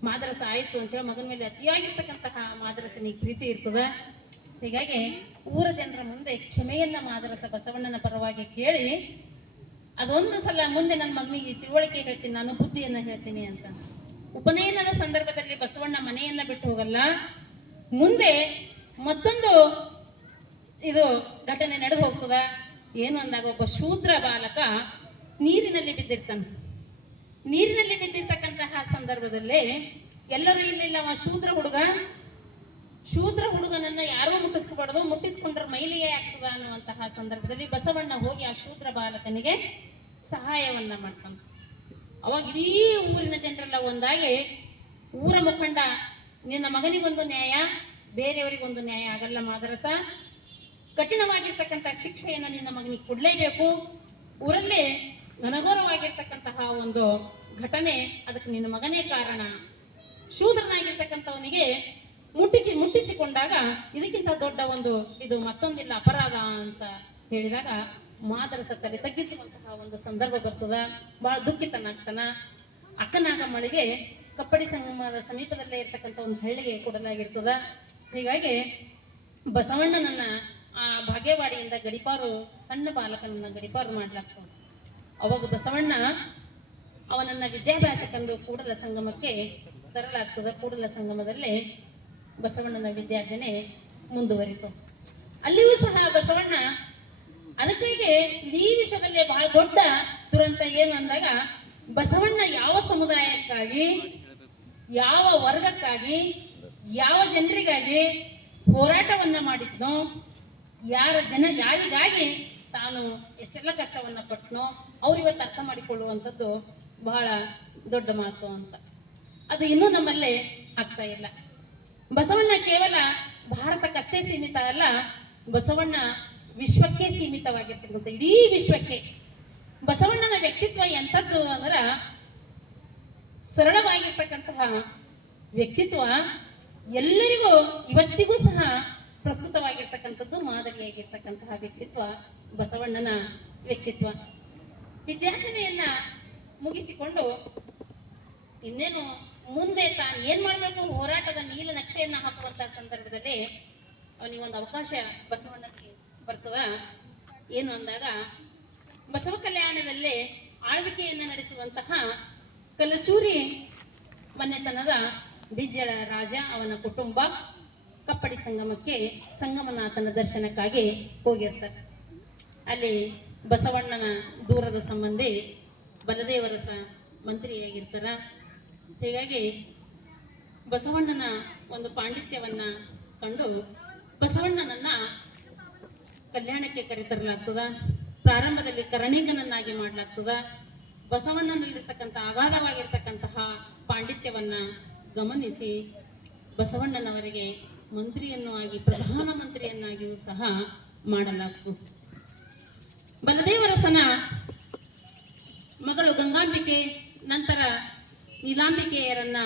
ಮಾದರಸ ಆಯ್ತು ಅಂತೇಳಿ ಮಗನ ಮೇಲೆ ಅತಿಯಾಗಿರ್ತಕ್ಕಂತಹ ಮಾದರಸನಿಗೆ ಪ್ರೀತಿ ಇರ್ತದೆ. ಹೀಗಾಗಿ ಊರ ಜನರ ಮುಂದೆ ಕ್ಷಮೆಯನ್ನ ಮಾದರಸ ಬಸವಣ್ಣನ ಪರವಾಗಿ ಕೇಳಿ, ಅದೊಂದು ಸಲ ಮುಂದೆ ನನ್ನ ಮಗನಿಗೆ ತಿಳುವಳಿಕೆ ಹೇಳ್ತೀನಿ, ನಾನು ಬುದ್ಧಿಯನ್ನ ಹೇಳ್ತೀನಿ ಅಂತ. ಉಪನಯನದ ಸಂದರ್ಭದಲ್ಲಿ ಬಸವಣ್ಣ ಮನೆಯನ್ನ ಬಿಟ್ಟು ಹೋಗಲ್ಲ. ಮುಂದೆ ಮತ್ತೊಂದು ಇದು ಘಟನೆ ನಡೆದು ಹೋಗ್ತದ. ಏನು ಅಂದಾಗ ಒಬ್ಬ ಶೂದ್ರ ಬಾಲಕ ನೀರಿನಲ್ಲಿ ಬಿದ್ದಿರ್ತಾನೆ. ನೀರಿನಲ್ಲಿ ಬಿದ್ದಿರ್ತಕ್ಕಂತಹ ಸಂದರ್ಭದಲ್ಲಿ ಎಲ್ಲರೂ ಇಲ್ಲ ಅವ ಶೂದ್ರ ಹುಡುಗನನ್ನ ಯಾರೂ ಮುಟ್ಟಿಸ್ಕೋಬಾರ್ದು, ಮುಟ್ಟಿಸ್ಕೊಂಡ್ರೆ ಮೈಲಿಗೆ ಆಗ್ತದ ಅನ್ನುವಂತಹ ಸಂದರ್ಭದಲ್ಲಿ ಬಸವಣ್ಣ ಹೋಗಿ ಆ ಶೂದ್ರ ಬಾಲಕನಿಗೆ ಸಹಾಯವನ್ನ ಮಾಡ್ತಾನೆ. ಅವಾಗ ಇಡೀ ಊರಿನ ಜನರೆಲ್ಲ ಒಂದಾಗಿ ಊರ ಮುಖಂಡ, ನಿನ್ನ ಮಗನಿಗೊಂದು ನ್ಯಾಯ, ಬೇರೆಯವರಿಗೊಂದು ನ್ಯಾಯ ಆಗಲ್ಲ ಮಾದರಸ, ಕಠಿಣವಾಗಿರ್ತಕ್ಕಂಥ ಶಿಕ್ಷೆಯನ್ನು ನಿನ್ನ ಮಗನಿಗೆ ಕೊಡಲೇಬೇಕು. ಊರಲ್ಲೇ ಘನಘೋರವಾಗಿರ್ತಕ್ಕಂತಹ ಒಂದು ಘಟನೆ, ಅದಕ್ಕೆ ನಿನ್ನ ಮಗನೇ ಕಾರಣ. ಶೂದ್ರನಾಗಿರ್ತಕ್ಕಂಥವನಿಗೆ ಮುಟ್ಟಿಸಿಕೊಂಡಾಗ ಇದಕ್ಕಿಂತ ದೊಡ್ಡ ಒಂದು ಇದು ಮತ್ತೊಂದಿಲ್ಲ ಅಪರಾಧ ಅಂತ ಹೇಳಿದಾಗ ಮಾದರಸ ತಲೆ ತಗ್ಗಿಸುವಂತಹ ಒಂದು ಸಂದರ್ಭ ಬರ್ತದ. ಬಹಳ ದುಃಖಿತನಾಗ್ತಾನ. ಅಕ್ಕನಾಗಮ್ಮಳಿಗೆ ಕಪ್ಪಡಿ ಸಂಗಮದ ಸಮೀಪದಲ್ಲೇ ಇರ್ತಕ್ಕಂಥ ಒಂದು ಹಳ್ಳಿಗೆ ಕೊಡಲಾಗಿರ್ತದ. ಹೀಗಾಗಿ ಬಸವಣ್ಣನನ್ನ ಆ ಭಾಗ್ಯವಾಡಿಯಿಂದ ಗಡಿಪಾರು, ಸಣ್ಣ ಬಾಲಕನನ್ನ ಗಡಿಪಾರು ಮಾಡ್ಲಾಗ್ತದೆ. ಅವಾಗ ಬಸವಣ್ಣ ಅವನನ್ನ ವಿದ್ಯಾಭ್ಯಾಸಕ್ಕೆಂದು ಕೂಡಲ ಸಂಗಮಕ್ಕೆ ತರಲಾಗ್ತದೆ. ಕೂಡಲ ಸಂಗಮದಲ್ಲಿ ಬಸವಣ್ಣನ ವಿದ್ಯಾರ್ಜನೆ ಮುಂದುವರಿತು. ಅಲ್ಲಿಯೂ ಸಹ ಬಸವಣ್ಣ ಅದಕ್ಕಾಗಿ ಇಡೀ ವಿಶ್ವದಲ್ಲೇ ಬಹಳ ದೊಡ್ಡ ದುರಂತ ಏನು ಅಂದಾಗ, ಬಸವಣ್ಣ ಯಾವ ಸಮುದಾಯಕ್ಕಾಗಿ, ಯಾವ ವರ್ಗಕ್ಕಾಗಿ, ಯಾವ ಜನರಿಗಾಗಿ ಹೋರಾಟವನ್ನ ಮಾಡಿದ್ನೋ, ಯಾರಿಗಾಗಿ ತಾನು ಎಷ್ಟೆಲ್ಲ ಕಷ್ಟವನ್ನ ಪಟ್ಟನೋ ಅವ್ರು ಇವತ್ತು ಅರ್ಥ ಮಾಡಿಕೊಳ್ಳುವಂಥದ್ದು ಬಹಳ ದೊಡ್ಡ ಮಾತು ಅಂತ. ಅದು ಇನ್ನೂ ನಮ್ಮಲ್ಲೇ ಆಗ್ತಾ ಇಲ್ಲ. ಬಸವಣ್ಣ ಕೇವಲ ಭಾರತಕ್ಕಷ್ಟೇ ಸೀಮಿತ ಅಲ್ಲ, ಬಸವಣ್ಣ ವಿಶ್ವಕ್ಕೆ ಸೀಮಿತವಾಗಿರ್ತಕ್ಕಂಥ, ಇಡೀ ವಿಶ್ವಕ್ಕೆ. ಬಸವಣ್ಣನ ವ್ಯಕ್ತಿತ್ವ ಎಂಥದ್ದು ಅಂದ್ರೆ ಸರಳವಾಗಿರ್ತಕ್ಕಂತಹ ವ್ಯಕ್ತಿತ್ವ, ಎಲ್ಲರಿಗೂ ಇವತ್ತಿಗೂ ಸಹ ಪ್ರಸ್ತುತವಾಗಿರ್ತಕ್ಕಂಥದ್ದು, ಮಾದರಿಯಾಗಿರ್ತಕ್ಕಂತಹ ವ್ಯಕ್ತಿತ್ವ ಬಸವಣ್ಣನ ವ್ಯಕ್ತಿತ್ವ. ವಿದ್ಯಾರ್ಜನೆಯನ್ನ ಮುಗಿಸಿಕೊಂಡು ಇನ್ನೇನು ಮುಂದೆ ತಾನು ಏನ್ ಮಾಡಬೇಕು ಹೋರಾಟದ ನೀಲ ನಕ್ಷೆಯನ್ನ ಹಾಕುವಂತಹ ಸಂದರ್ಭದಲ್ಲಿ ಅವನಿಗೊಂದು ಅವಕಾಶ ಬಸವಣ್ಣನಿಗೆ ಬರ್ತದ. ಏನು ಅಂದಾಗ, ಬಸವ ಕಲ್ಯಾಣದಲ್ಲಿ ಆಳ್ವಿಕೆಯನ್ನ ನಡೆಸುವಂತಹ ಕಲಚೂರಿ ಮನೆತನದ ಬಿಜ್ಜಳ ರಾಜ, ಅವನ ಕುಟುಂಬ ಕಪ್ಪಡಿ ಸಂಗಮಕ್ಕೆ ಸಂಗಮನಾಥನ ದರ್ಶನಕ್ಕಾಗಿ ಹೋಗಿರ್ತಾರೆ. ಅಲ್ಲಿ ಬಸವಣ್ಣನ ದೂರದ ಸಂಬಂಧಿ ಬಲದೇವರಸ ಮಂತ್ರಿಯಾಗಿರ್ತಾರ. ಹೀಗಾಗಿ ಬಸವಣ್ಣನ ಒಂದು ಪಾಂಡಿತ್ಯವನ್ನ ಕಂಡು ಬಸವಣ್ಣನನ್ನ ಕಲ್ಯಾಣಕ್ಕೆ ಕರೆತರಲಾಗ್ತದ. ಪ್ರಾರಂಭದಲ್ಲಿ ಕರಣೀಗನನ್ನಾಗಿ ಮಾಡಲಾಗ್ತದ. ಬಸವಣ್ಣನಲ್ಲಿರ್ತಕ್ಕಂಥ ಅಗಾಧವಾಗಿರ್ತಕ್ಕಂತಹ ಪಾಂಡಿತ್ಯವನ್ನ ಗಮನಿಸಿ ಬಸವಣ್ಣನವರಿಗೆ ಮಂತ್ರಿಯನ್ನು ಆಗಿ ಪ್ರಧಾನಮಂತ್ರಿಯನ್ನಾಗಿಯೂ ಸಹ ಮಾಡಲಾಗ್ತು. ಬಲದೇವರಸನ ಮಗಳು ಗಂಗಾಂಬಿಕೆ, ನಂತರ ನೀಲಾಂಬಿಕೆಯರನ್ನ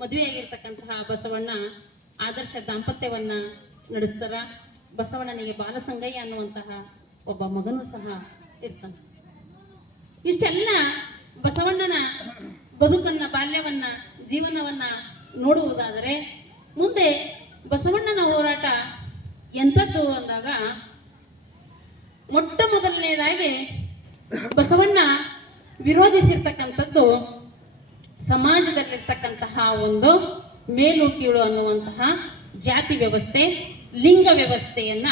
ಮದುವೆಯಾಗಿರ್ತಕ್ಕಂತಹ ಬಸವಣ್ಣ ಆದರ್ಶ ದಾಂಪತ್ಯವನ್ನ ನಡೆಸ್ತಾರ. ಬಸವಣ್ಣನಿಗೆ ಬಾಲಸಂಗಯ್ಯ ಅನ್ನುವಂತಹ ಒಬ್ಬ ಮಗನೂ ಸಹ ಇರ್ತಾನೆ. ಇಷ್ಟೆಲ್ಲ ಬಸವಣ್ಣನ ಬದುಕನ್ನ, ಬಾಲ್ಯವನ್ನ, ಜೀವನವನ್ನ ನೋಡುವುದಾದರೆ ಮುಂದೆ ಬಸವಣ್ಣನ ಹೋರಾಟ ಎಂಥದ್ದು ಅಂದಾಗ, ಮೊಟ್ಟ ಮೊದಲನೇದಾಗಿ ಬಸವಣ್ಣ ವಿರೋಧಿಸಿರ್ತಕ್ಕಂಥದ್ದು ಸಮಾಜದಲ್ಲಿರ್ತಕ್ಕಂತಹ ಒಂದು ಮೇಲು ಕೀಳು ಅನ್ನುವಂತಹ ಜಾತಿ ವ್ಯವಸ್ಥೆ, ಲಿಂಗ ವ್ಯವಸ್ಥೆಯನ್ನ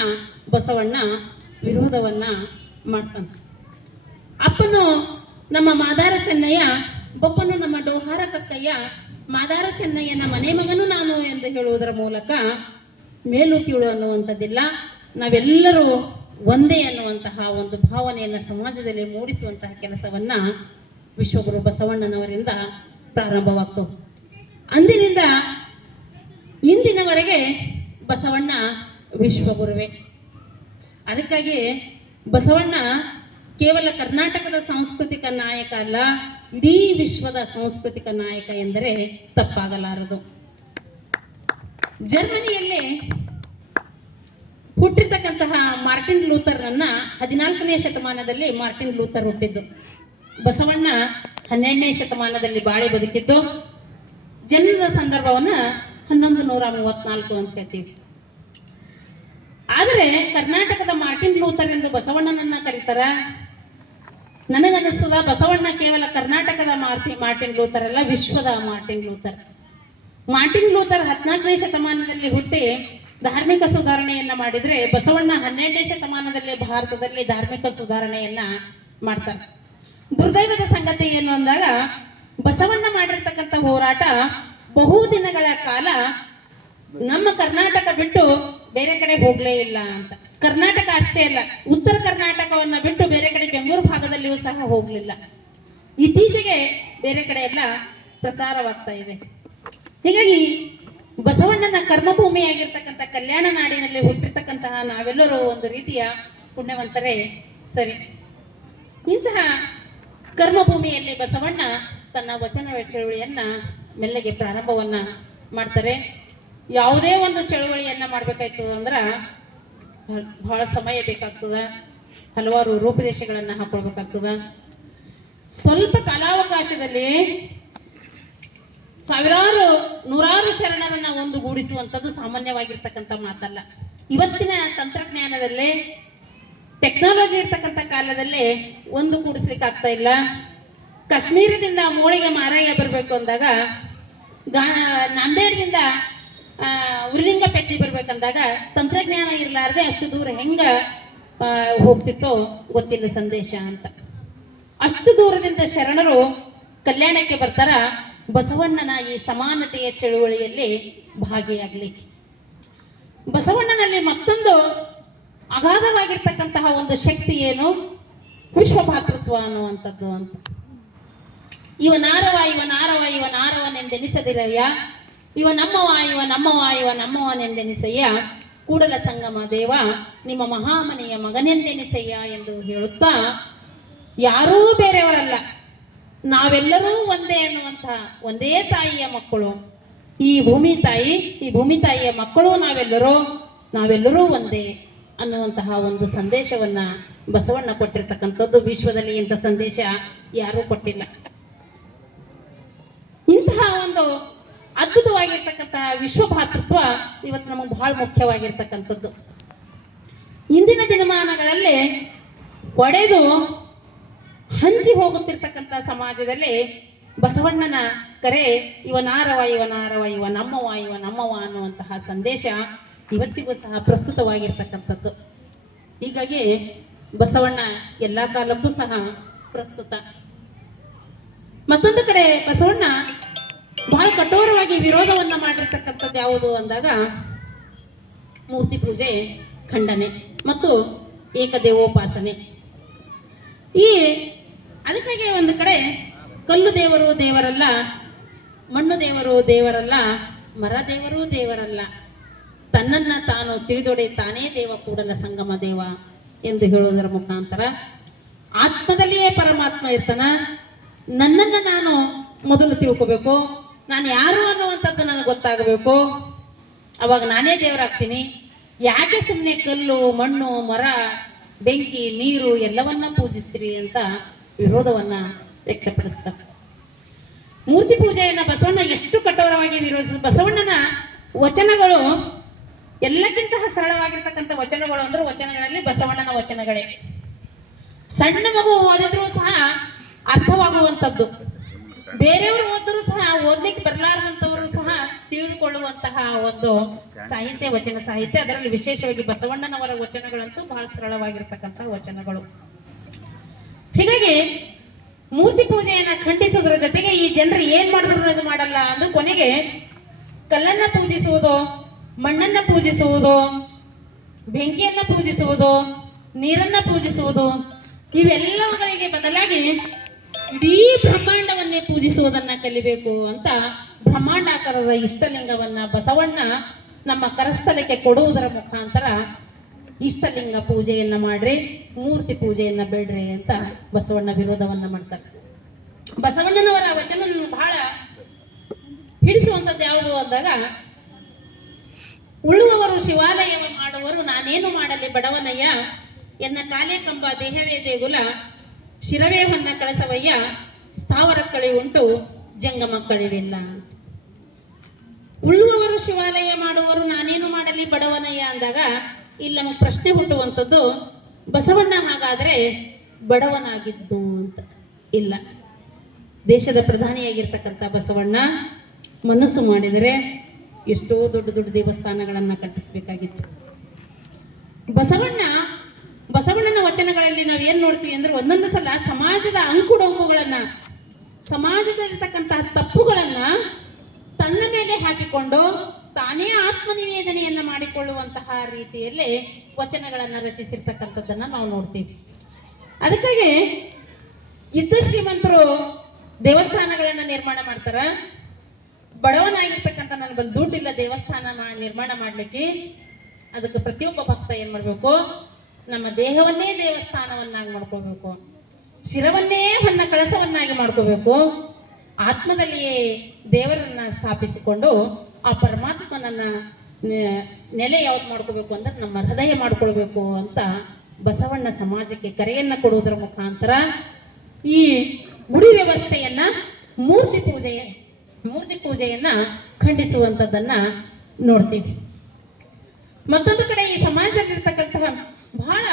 ಬಸವಣ್ಣ ವಿರೋಧವನ್ನ ಮಾಡ್ತಾನೆ. ಅಪ್ಪನು ನಮ್ಮ ಮಾದಾರ ಚೆನ್ನಯ್ಯ, ಬಪ್ಪನು ನಮ್ಮ ಡೋಹಾರ ಕಕ್ಕಯ್ಯ, ಮಾದಾರ ಚೆನ್ನಯ್ಯನ ಮನೆ ಮಗನು ನಾನು ಎಂದು ಹೇಳುವುದರ ಮೂಲಕ ಮೇಲು ಕೀಳು ಅನ್ನುವಂಥದ್ದಿಲ್ಲ, ನಾವೆಲ್ಲರೂ ಒಂದೇ ಅನ್ನುವಂತಹ ಒಂದು ಭಾವನೆಯನ್ನು ಸಮಾಜದಲ್ಲಿ ಮೂಡಿಸುವಂತಹ ಕೆಲಸವನ್ನ ವಿಶ್ವಗುರು ಬಸವಣ್ಣನವರಿಂದ ಪ್ರಾರಂಭವಾಗ್ತದೆ. ಅಂದಿನಿಂದ ಇಂದಿನವರೆಗೆ ಬಸವಣ್ಣ ವಿಶ್ವಗುರುವೆ. ಅದಕ್ಕಾಗಿ ಬಸವಣ್ಣ ಕೇವಲ ಕರ್ನಾಟಕದ ಸಾಂಸ್ಕೃತಿಕ ನಾಯಕ ಅಲ್ಲ, ಇಡೀ ವಿಶ್ವದ ಸಾಂಸ್ಕೃತಿಕ ನಾಯಕ ಎಂದರೆ ತಪ್ಪಾಗಲಾರದು. ಜರ್ಮನಿಯಲ್ಲಿ ಹುಟ್ಟಿರ್ತಕ್ಕಂತಹ ಮಾರ್ಟಿನ್ ಲೂಥರ್ನನ್ನ 14ನೇ ಶತಮಾನದಲ್ಲಿ ಮಾರ್ಟಿನ್ ಲೂಥರ್ ಹುಟ್ಟಿದ್ದು. ಬಸವಣ್ಣ 12ನೇ ಶತಮಾನದಲ್ಲಿ ಬಾಳೆ ಬದುಕಿದ್ದು. ಜನನ ಸಂದರ್ಭವನ್ನ 1134 ಅಂತ ಹೇಳ್ತೀವಿ. ಆದರೆ ಕರ್ನಾಟಕದ ಮಾರ್ಟಿನ್ ಲೂಥರ್ ಎಂದು ಬಸವಣ್ಣನನ್ನ ಕರೀತಾರ. ನನಗನ್ನಿಸ್ತದ ಬಸವಣ್ಣ ಕೇವಲ ಕರ್ನಾಟಕದ ಮಾರ್ಟಿನ್ ಲೂಥರ್ ಅಲ್ಲ, ವಿಶ್ವದ ಮಾರ್ಟಿನ್ ಲೂಥರ್. ಮಾರ್ಟಿನ್ ಲೂಥರ್ 14ನೇ ಶತಮಾನದಲ್ಲಿ ಹುಟ್ಟಿ ಧಾರ್ಮಿಕ ಸುಧಾರಣೆಯನ್ನ ಮಾಡಿದ್ರೆ, ಬಸವಣ್ಣ 12ನೇ ಶತಮಾನದಲ್ಲಿ ಭಾರತದಲ್ಲಿ ಧಾರ್ಮಿಕ ಸುಧಾರಣೆಯನ್ನ ಮಾಡ್ತಾರೆ. ದುರ್ದೈವದ ಸಂಗತಿ ಏನು ಅಂದಾಗ, ಬಸವಣ್ಣ ಮಾಡಿರ್ತಕ್ಕಂಥ ಹೋರಾಟ ಬಹು ದಿನಗಳ ಕಾಲ ನಮ್ಮ ಕರ್ನಾಟಕ ಬಿಟ್ಟು ಬೇರೆ ಕಡೆ ಹೋಗ್ಲೇ ಇಲ್ಲ ಅಂತ. ಕರ್ನಾಟಕ ಅಷ್ಟೇ ಅಲ್ಲ, ಉತ್ತರ ಕರ್ನಾಟಕವನ್ನ ಬಿಟ್ಟು ಬೇರೆ ಕಡೆ ಬೆಂಗಳೂರು ಭಾಗದಲ್ಲಿಯೂ ಸಹ ಹೋಗ್ಲಿಲ್ಲ. ಇತ್ತೀಚೆಗೆ ಬೇರೆ ಕಡೆ ಎಲ್ಲ ಪ್ರಸಾರವಾಗ್ತಾ ಇದೆ. ಹೀಗಾಗಿ ಬಸವಣ್ಣನ ಕರ್ಮಭೂಮಿಯಾಗಿರ್ತಕ್ಕಂಥ ಕಲ್ಯಾಣ ನಾಡಿನಲ್ಲಿ ಹುಟ್ಟಿರ್ತಕ್ಕಂತಹ ನಾವೆಲ್ಲರೂ ಒಂದು ರೀತಿಯ ಪುಣ್ಯವಂತರೇ ಸರಿ. ಇಂತಹ ಕರ್ಮಭೂಮಿಯಲ್ಲಿ ಬಸವಣ್ಣ ತನ್ನ ವಚನ ಚಳುವಳಿಯನ್ನ ಮೆಲ್ಲಗೆ ಪ್ರಾರಂಭವನ್ನ ಮಾಡ್ತಾರೆ. ಯಾವುದೇ ಒಂದು ಚಳುವಳಿಯನ್ನ ಮಾಡ್ಬೇಕಾಯ್ತು ಅಂದ್ರ ಬಹಳ ಸಮಯ ಬೇಕಾಗ್ತದ, ಹಲವಾರು ರೂಪುರೇಷೆಗಳನ್ನ ಹಾಕೊಳ್ಬೇಕಾಗ್ತದ. ಸ್ವಲ್ಪ ಕಾಲಾವಕಾಶದಲ್ಲಿ ಸಾವಿರಾರು ನೂರಾರು ಶರಣರನ್ನ ಒಂದುಗೂಡಿಸುವಂಥದ್ದು ಸಾಮಾನ್ಯವಾಗಿರ್ತಕ್ಕಂಥ ಮಾತಲ್ಲ. ಇವತ್ತಿನ ತಂತ್ರಜ್ಞಾನದಲ್ಲೇ ಟೆಕ್ನಾಲಜಿ ಇರ್ತಕ್ಕಂಥ ಕಾಲದಲ್ಲಿ ಒಂದು ಕೂಡಿಸ್ಲಿಕ್ಕೆ ಆಗ್ತಾ ಇಲ್ಲ. ಕಾಶ್ಮೀರದಿಂದ ಮೋಳಿಗೆ ಮಾರಾಯ ಬರಬೇಕು ಅಂದಾಗ, ನಾಂದೇಡ್ದಿಂದ ಉರ್ಲಿಂಗ ಪೆಟ್ಟಿ ಬರ್ಬೇಕಂದಾಗ ತಂತ್ರಜ್ಞಾನ ಇರಲಾರ್ದೆ ಅಷ್ಟು ದೂರ ಹೆಂಗ ಹೋಗ್ತಿತ್ತೋ ಗೊತ್ತಿಲ್ಲ ಸಂದೇಶ ಅಂತ. ಅಷ್ಟು ದೂರದಿಂದ ಶರಣರು ಕಲ್ಯಾಣಕ್ಕೆ ಬರ್ತಾರ ಬಸವಣ್ಣನ ಈ ಸಮಾನತೆಯ ಚಳುವಳಿಯಲ್ಲಿ ಭಾಗಿಯಾಗಲಿಕ್ಕೆ. ಬಸವಣ್ಣನಲ್ಲಿ ಮತ್ತೊಂದು ಅಗಾಧವಾಗಿರ್ತಕ್ಕಂತಹ ಒಂದು ಶಕ್ತಿ ಏನು? ವಿಶ್ವಭಾತೃತ್ವ ಅನ್ನುವಂಥದ್ದು ಅಂತ. ಇವನಾರವ ಇವನಾರವ ಇವನಾರವನೆಂದೆನಿಸದಿರಯ್ಯ, ಇವ ನಮ್ಮವ ಇವ ನಮ್ಮವ ಇವ ನಮ್ಮವನೆಂದೆನಿಸಯ್ಯ, ಕೂಡಲ ಸಂಗಮ ದೇವ ನಿಮ್ಮ ಮಹಾಮನೆಯ ಮಗನೆಂದೆನಿಸಯ್ಯ ಎಂದು ಹೇಳುತ್ತಾ, ಯಾರೂ ಬೇರೆಯವರಲ್ಲ, ನಾವೆಲ್ಲರೂ ಒಂದೇ ಅನ್ನುವಂತಹ ಒಂದೇ ತಾಯಿಯ ಮಕ್ಕಳು. ಈ ಭೂಮಿ ತಾಯಿಯ ಮಕ್ಕಳು ನಾವೆಲ್ಲರೂ ಒಂದೇ ಅನ್ನುವಂತಹ ಒಂದು ಸಂದೇಶವನ್ನ ಬಸವಣ್ಣ ಕೊಟ್ಟಿರ್ತಕ್ಕಂಥದ್ದು. ವಿಶ್ವದಲ್ಲಿ ಇಂಥ ಸಂದೇಶ ಯಾರೂ ಕೊಟ್ಟಿಲ್ಲ. ಇಂತಹ ಒಂದು ಅದ್ಭುತವಾಗಿರ್ತಕ್ಕಂತಹ ವಿಶ್ವಭಾತೃತ್ವ ಇವತ್ತು ನಮಗೆ ಬಹಳ ಮುಖ್ಯವಾಗಿರ್ತಕ್ಕಂಥದ್ದು. ಇಂದಿನ ದಿನಮಾನಗಳಲ್ಲಿ ಒಡೆದು ಹಂಚಿ ಹೋಗುತ್ತಿರ್ತಕ್ಕಂಥ ಸಮಾಜದಲ್ಲಿ ಬಸವಣ್ಣನ ಕರೆ ಇವನಾರವ ಇವನಾರವ ಇವ ನಮ್ಮವ ಅನ್ನುವಂತಹ ಸಂದೇಶ ಇವತ್ತಿಗೂ ಸಹ ಪ್ರಸ್ತುತವಾಗಿರ್ತಕ್ಕಂಥದ್ದು. ಹೀಗಾಗಿ ಬಸವಣ್ಣ ಎಲ್ಲ ಕಾಲಕ್ಕೂ ಸಹ ಪ್ರಸ್ತುತ. ಮತ್ತೊಂದು ಕಡೆ ಬಸವಣ್ಣ ಬಹಳ ಕಠೋರವಾಗಿ ವಿರೋಧವನ್ನ ಮಾಡಿರ್ತಕ್ಕಂಥದ್ದು ಯಾವುದು ಅಂದಾಗ ಮೂರ್ತಿ ಪೂಜೆ ಖಂಡನೆ ಮತ್ತು ಏಕದೇವೋಪಾಸನೆ. ಅದಕ್ಕಾಗಿ ಒಂದು ಕಡೆ ಕಲ್ಲು ದೇವರು ದೇವರಲ್ಲ, ಮಣ್ಣು ದೇವರು ದೇವರಲ್ಲ, ಮರ ದೇವರು ದೇವರಲ್ಲ, ತನ್ನನ್ನ ತಾನು ತಿಳಿದೊಡೆ ತಾನೇ ದೇವ ಕೂಡಲ ಸಂಗಮ ದೇವ ಎಂದು ಹೇಳುವುದರ ಮುಖಾಂತರ ಆತ್ಮದಲ್ಲಿಯೇ ಪರಮಾತ್ಮ ಇರ್ತಾನ. ನನ್ನನ್ನು ನಾನು ಮೊದಲು ತಿಳ್ಕೋಬೇಕು, ನಾನು ಯಾರು ಅನ್ನುವಂಥದ್ದು ನನಗೆ ಗೊತ್ತಾಗಬೇಕು, ಅವಾಗ ನಾನೇ ದೇವರಾಗ್ತೀನಿ. ಯಾಕೆ ಸುಮ್ಮನೆ ಕಲ್ಲು ಮಣ್ಣು ಮರ ಬೆಂಕಿ ನೀರು ಎಲ್ಲವನ್ನ ಪೂಜಿಸ್ತೀರಿ ಅಂತ ವಿರೋಧವನ್ನ ವ್ಯಕ್ತಪಡಿಸ್ತಾರೆ. ಮೂರ್ತಿ ಪೂಜೆಯನ್ನ ಬಸವಣ್ಣ ಎಷ್ಟು ಕಠೋರವಾಗಿ ವಿರೋಧಿಸ, ಬಸವಣ್ಣನ ವಚನಗಳು ಎಲ್ಲಕ್ಕಿಂತ ಸರಳವಾಗಿರ್ತಕ್ಕಂಥ ವಚನಗಳು ಅಂದ್ರೆ ವಚನಗಳಲ್ಲಿ ಬಸವಣ್ಣನ ವಚನಗಳೇ. ಸಣ್ಣ ಮಗು ಓದಿದ್ರೂ ಸಹ ಅರ್ಥವಾಗುವಂಥದ್ದು, ಬೇರೆಯವರು ಓದಿದ್ರು ಸಹ ಓದ್ಲಿಕ್ಕೆ ಬರಲಾರದಂಥವರು ಸಹ ತಿಳಿದುಕೊಳ್ಳುವಂತಹ ಒಂದು ಸಾಹಿತ್ಯ, ವಚನ ಸಾಹಿತ್ಯ. ಅದರಲ್ಲಿ ವಿಶೇಷವಾಗಿ ಬಸವಣ್ಣನವರ ವಚನಗಳಂತೂ ಬಹಳ ಸರಳವಾಗಿರ್ತಕ್ಕಂತಹ ವಚನಗಳು. ಹೀಗಾಗಿ ಮೂರ್ತಿ ಪೂಜೆಯನ್ನ ಖಂಡಿಸುವುದರ ಜೊತೆಗೆ ಈ ಜನರು ಏನ್ ಮಾಡಿದ್ರು ಅದು ಮಾಡಲ್ಲ ಅಂದು ಕೊನೆಗೆ ಕಲ್ಲನ್ನ ಪೂಜಿಸುವುದು, ಮಣ್ಣನ್ನ ಪೂಜಿಸುವುದು, ಬೆಂಕಿಯನ್ನ ಪೂಜಿಸುವುದು, ನೀರನ್ನ ಪೂಜಿಸುವುದು, ಇವೆಲ್ಲವುಗಳಿಗೆ ಬದಲಾಗಿ ಇಡೀ ಬ್ರಹ್ಮಾಂಡವನ್ನೇ ಪೂಜಿಸುವುದನ್ನ ಕಲಿಬೇಕು ಅಂತ ಬ್ರಹ್ಮಾಂಡಾಕಾರದ ಇಷ್ಟಲಿಂಗವನ್ನ ಬಸವಣ್ಣ ನಮ್ಮ ಕರಸ್ಥಲಕ್ಕೆ ಕೊಡುವುದರ ಮುಖಾಂತರ ಇಷ್ಟಲಿಂಗ ಪೂಜೆಯನ್ನ ಮಾಡ್ರಿ, ಮೂರ್ತಿ ಪೂಜೆಯನ್ನ ಬೇಡ್ರಿ ಅಂತ ಬಸವಣ್ಣ ವಿರೋಧವನ್ನ ಮಾಡ್ತಾರೆ. ಬಸವಣ್ಣನವರ ವಚನ ಬಹಳ ಹಿಡಿಸುವಂಥದ್ದು ಯಾವುದು ಅಂದಾಗ, ಉಳುವವರು ಶಿವಾಲಯವ ಮಾಡುವರು ನಾನೇನು ಮಾಡಲಿ ಬಡವನಯ್ಯ, ಎನ್ನ ಕಾಲೇ ಕಂಬ ದೇಹವೇ ದೇಗುಲ, ಶಿರವೇ ಹೊನ್ನ ಕಳಸವಯ್ಯ, ಸ್ಥಾವರ ಕಳಿ ಉಂಟು ಜಂಗಮ ಕಳಿವಿಲ್ಲ. ಉಳುವವರು ಶಿವಾಲಯ ಮಾಡುವರು ನಾನೇನು ಮಾಡಲಿ ಬಡವನಯ್ಯ ಅಂದಾಗ ಇಲ್ಲಿ ನಮಗೆ ಪ್ರಶ್ನೆ ಹುಟ್ಟುವಂಥದ್ದು, ಬಸವಣ್ಣ ಹಾಗಾದ್ರೆ ಬಡವನಾಗಿದ್ದು ಅಂತ ಇಲ್ಲ. ದೇಶದ ಪ್ರಧಾನಿಯಾಗಿರ್ತಕ್ಕಂಥ ಬಸವಣ್ಣ ಮನಸ್ಸು ಮಾಡಿದರೆ ಎಷ್ಟೋ ದೊಡ್ಡ ದೊಡ್ಡ ದೇವಸ್ಥಾನಗಳನ್ನ ಕಟ್ಟಿಸಬೇಕಾಗಿತ್ತು. ಬಸವಣ್ಣನ ವಚನಗಳಲ್ಲಿ ನಾವು ಏನ್ ನೋಡ್ತೀವಿ ಅಂದ್ರೆ, ಒಂದೊಂದು ಸಲ ಸಮಾಜದ ಅಂಕುಡೊಂಕುಗಳನ್ನ ಸಮಾಜದಲ್ಲಿರ್ತಕ್ಕಂತಹ ತಪ್ಪುಗಳನ್ನ ತನ್ನ ಮೇಲೆ ಹಾಕಿಕೊಂಡು ತಾನೇ ಆತ್ಮನಿವೇದನೆಯನ್ನ ಮಾಡಿಕೊಳ್ಳುವಂತಹ ರೀತಿಯಲ್ಲಿ ವಚನಗಳನ್ನ ರಚಿಸಿರ್ತಕ್ಕಂಥದ್ದನ್ನ ನಾವು ನೋಡ್ತೀವಿ. ಅದಕ್ಕಾಗಿ ಇದ್ದ ಶ್ರೀಮಂತರು ದೇವಸ್ಥಾನಗಳನ್ನ ನಿರ್ಮಾಣ ಮಾಡ್ತಾರ, ಬಡವನಾಗಿರ್ತಕ್ಕಂಥ ನನ್ನ ಬಲ್ಲಿ ದುಡ್ಡಿಲ್ಲ ದೇವಸ್ಥಾನ ನಿರ್ಮಾಣ ಮಾಡ್ಲಿಕ್ಕೆ, ಅದಕ್ಕೆ ಪ್ರತಿಯೊಬ್ಬ ಭಕ್ತ ಏನ್ ಮಾಡ್ಬೇಕು, ನಮ್ಮ ದೇಹವನ್ನೇ ದೇವಸ್ಥಾನವನ್ನಾಗಿ ಮಾಡ್ಕೋಬೇಕು, ಶಿರವನ್ನೇ ಹೊನ್ನ ಕಳಸವನ್ನಾಗಿ ಮಾಡ್ಕೋಬೇಕು, ಆತ್ಮದಲ್ಲಿಯೇ ದೇವರನ್ನ ಸ್ಥಾಪಿಸಿಕೊಂಡು ಆ ಪರಮಾತ್ಮನನ್ನ ನೆಲೆ ಯಾವ್ದು ಮಾಡ್ಕೋಬೇಕು ಅಂದ್ರೆ ನಮ್ಮ ಹೃದಯ ಮಾಡ್ಕೊಳ್ಬೇಕು ಅಂತ ಬಸವಣ್ಣ ಸಮಾಜಕ್ಕೆ ಕರೆಯನ್ನ ಕೊಡುವುದರ ಮುಖಾಂತರ ಈ ಗುಡಿ ವ್ಯವಸ್ಥೆಯನ್ನ ಮೂರ್ತಿ ಪೂಜೆಯನ್ನ ಖಂಡಿಸುವಂಥದ್ದನ್ನ ನೋಡ್ತೀವಿ. ಮತ್ತೊಂದು ಕಡೆ ಈ ಸಮಾಜದಲ್ಲಿರ್ತಕ್ಕಂತಹ ಬಹಳ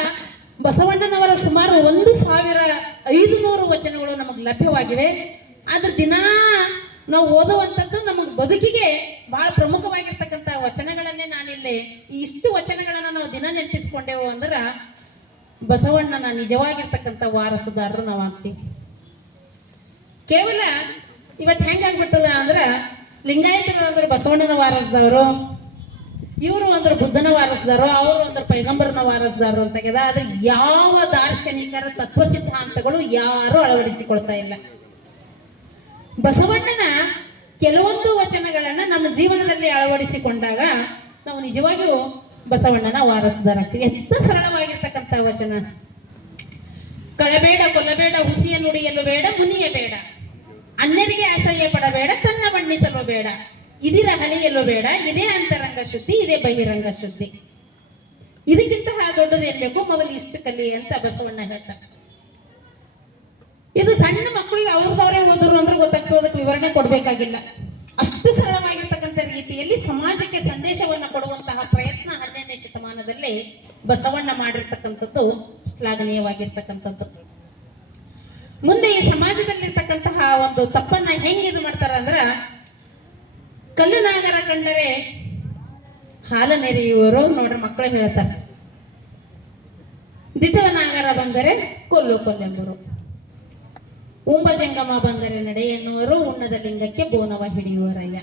ಬಸವಣ್ಣನವರ ಸುಮಾರು 1500 ವಚನಗಳು ನಮಗೆ ಲಭ್ಯವಾಗಿವೆ. ಆದ್ರೆ ದಿನಾ ನಾವು ಓದುವಂಥದ್ದು ನಮಗೆ ಬದುಕಿಗೆ ಬಹಳ ಪ್ರಮುಖವಾಗಿರ್ತಕ್ಕಂಥ ವಚನಗಳನ್ನೇ ನಾನಿಲ್ಲಿ ಇಷ್ಟು ವಚನಗಳನ್ನ ನಾವು ದಿನ ನೆನಪಿಸ್ಕೊಂಡೆವು ಅಂದ್ರೆ ಬಸವಣ್ಣನ ನಿಜವಾಗಿರ್ತಕ್ಕಂಥ ವಾರಸುದಾರರು ನಾವು ಆಗ್ತೀವಿ. ಕೇವಲ ಇವತ್ತು ಹೆಂಗಾಗ್ಬಿಟ್ಟದ ಅಂದ್ರೆ ಲಿಂಗಾಯತರು ಅಂದ್ರೆ ಬಸವಣ್ಣನ ವಾರಸದವರು, ಇವರು ಅಂದ್ರೆ ಬುದ್ಧನ ವಾರಸದಾರು, ಅವರು ಅಂದ್ರೆ ಪೈಗಂಬರನ ವಾರಸದಾರರು ಅಂತಾಗ್ಯದ. ಆದ್ರೆ ಯಾವ ದಾರ್ಶನಿಕರ ತತ್ವ ಸಿದ್ಧಾಂತಗಳು ಯಾರು ಅಳವಡಿಸಿಕೊಳ್ತಾ ಇಲ್ಲ. ಬಸವಣ್ಣನ ಕೆಲವೊಂದು ವಚನಗಳನ್ನ ನಮ್ಮ ಜೀವನದಲ್ಲಿ ಅಳವಡಿಸಿಕೊಂಡಾಗ ನಾವು ನಿಜವಾಗಿಯೂ ಬಸವಣ್ಣನ ವಾರಸದಾರಾಗ್ತೀವಿ. ಎಷ್ಟು ಸರಳವಾಗಿರ್ತಕ್ಕಂಥ ವಚನ. ಕಳಬೇಡ, ಕೊಲ್ಲಬೇಡ, ಹುಸಿಯ ನುಡಿಯಲು ಬೇಡ, ಮುನಿಯ ಬೇಡ, ಅನ್ಯರಿಗೆ ಅಸಹ್ಯ ಪಡಬೇಡ, ತನ್ನ ಬಣ್ಣಿಸಲು ಬೇಡ, ಇದಿರ ಹಳಿಯಲು ಬೇಡ, ಇದೇ ಅಂತರಂಗ ಶುದ್ಧಿ, ಇದೇ ಬಹಿರಂಗ ಶುದ್ಧಿ. ಇದಕ್ಕಿಂತ ದೊಡ್ಡದು ಇರ್ಬೇಕು, ಮೊದಲು ಇಷ್ಟು ಕಲಿ ಅಂತ ಬಸವಣ್ಣ ಹೇಳ್ತಾರೆ. ಇದು ಸಣ್ಣ ಮಕ್ಕಳಿಗೆ ಅವ್ರದವರೇ ಓದರು ಅಂದ್ರೆ ಗೊತ್ತಾಗ್ತದಕ್ಕೆ ವಿವರಣೆ ಕೊಡ್ಬೇಕಾಗಿಲ್ಲ. ಅಷ್ಟು ಸರಳವಾಗಿರ್ತಕ್ಕಂಥ ರೀತಿಯಲ್ಲಿ ಸಮಾಜಕ್ಕೆ ಸಂದೇಶವನ್ನ ಕೊಡುವಂತಹ ಪ್ರಯತ್ನ 12ನೇ ಶತಮಾನದಲ್ಲಿ ಬಸವಣ್ಣ ಮಾಡಿರ್ತಕ್ಕಂಥದ್ದು ಶ್ಲಾಘನೀಯವಾಗಿರ್ತಕ್ಕಂಥದ್ದು. ಮುಂದೆ ಈ ಸಮಾಜದಲ್ಲಿರ್ತಕ್ಕಂತಹ ಒಂದು ತಪ್ಪನ್ನ ಹೆಂಗೆ ಇದು ಮಾಡ್ತಾರ ಅಂದ್ರ, ಕಲ್ಲು ನಾಗರ ಕಂಡರೆ ಹಾಲ ನೆರೆಯುವರು ನೋಡ್ರಿ ಮಕ್ಕಳು ಹೇಳ್ತಾರೆ, ದಿಟದ ನಾಗರ ಬಂದರೆ ಕೊಲ್ಲೆಂಬರು, ಉಂಬ ಜಂಗಮ ಬಂದರೆ ನಡೆ ಎನ್ನುವರು, ಉಣ್ಣದ ಲಿಂಗಕ್ಕೆ ಬೋನವ ಹಿಡಿಯುವರಯ್ಯ.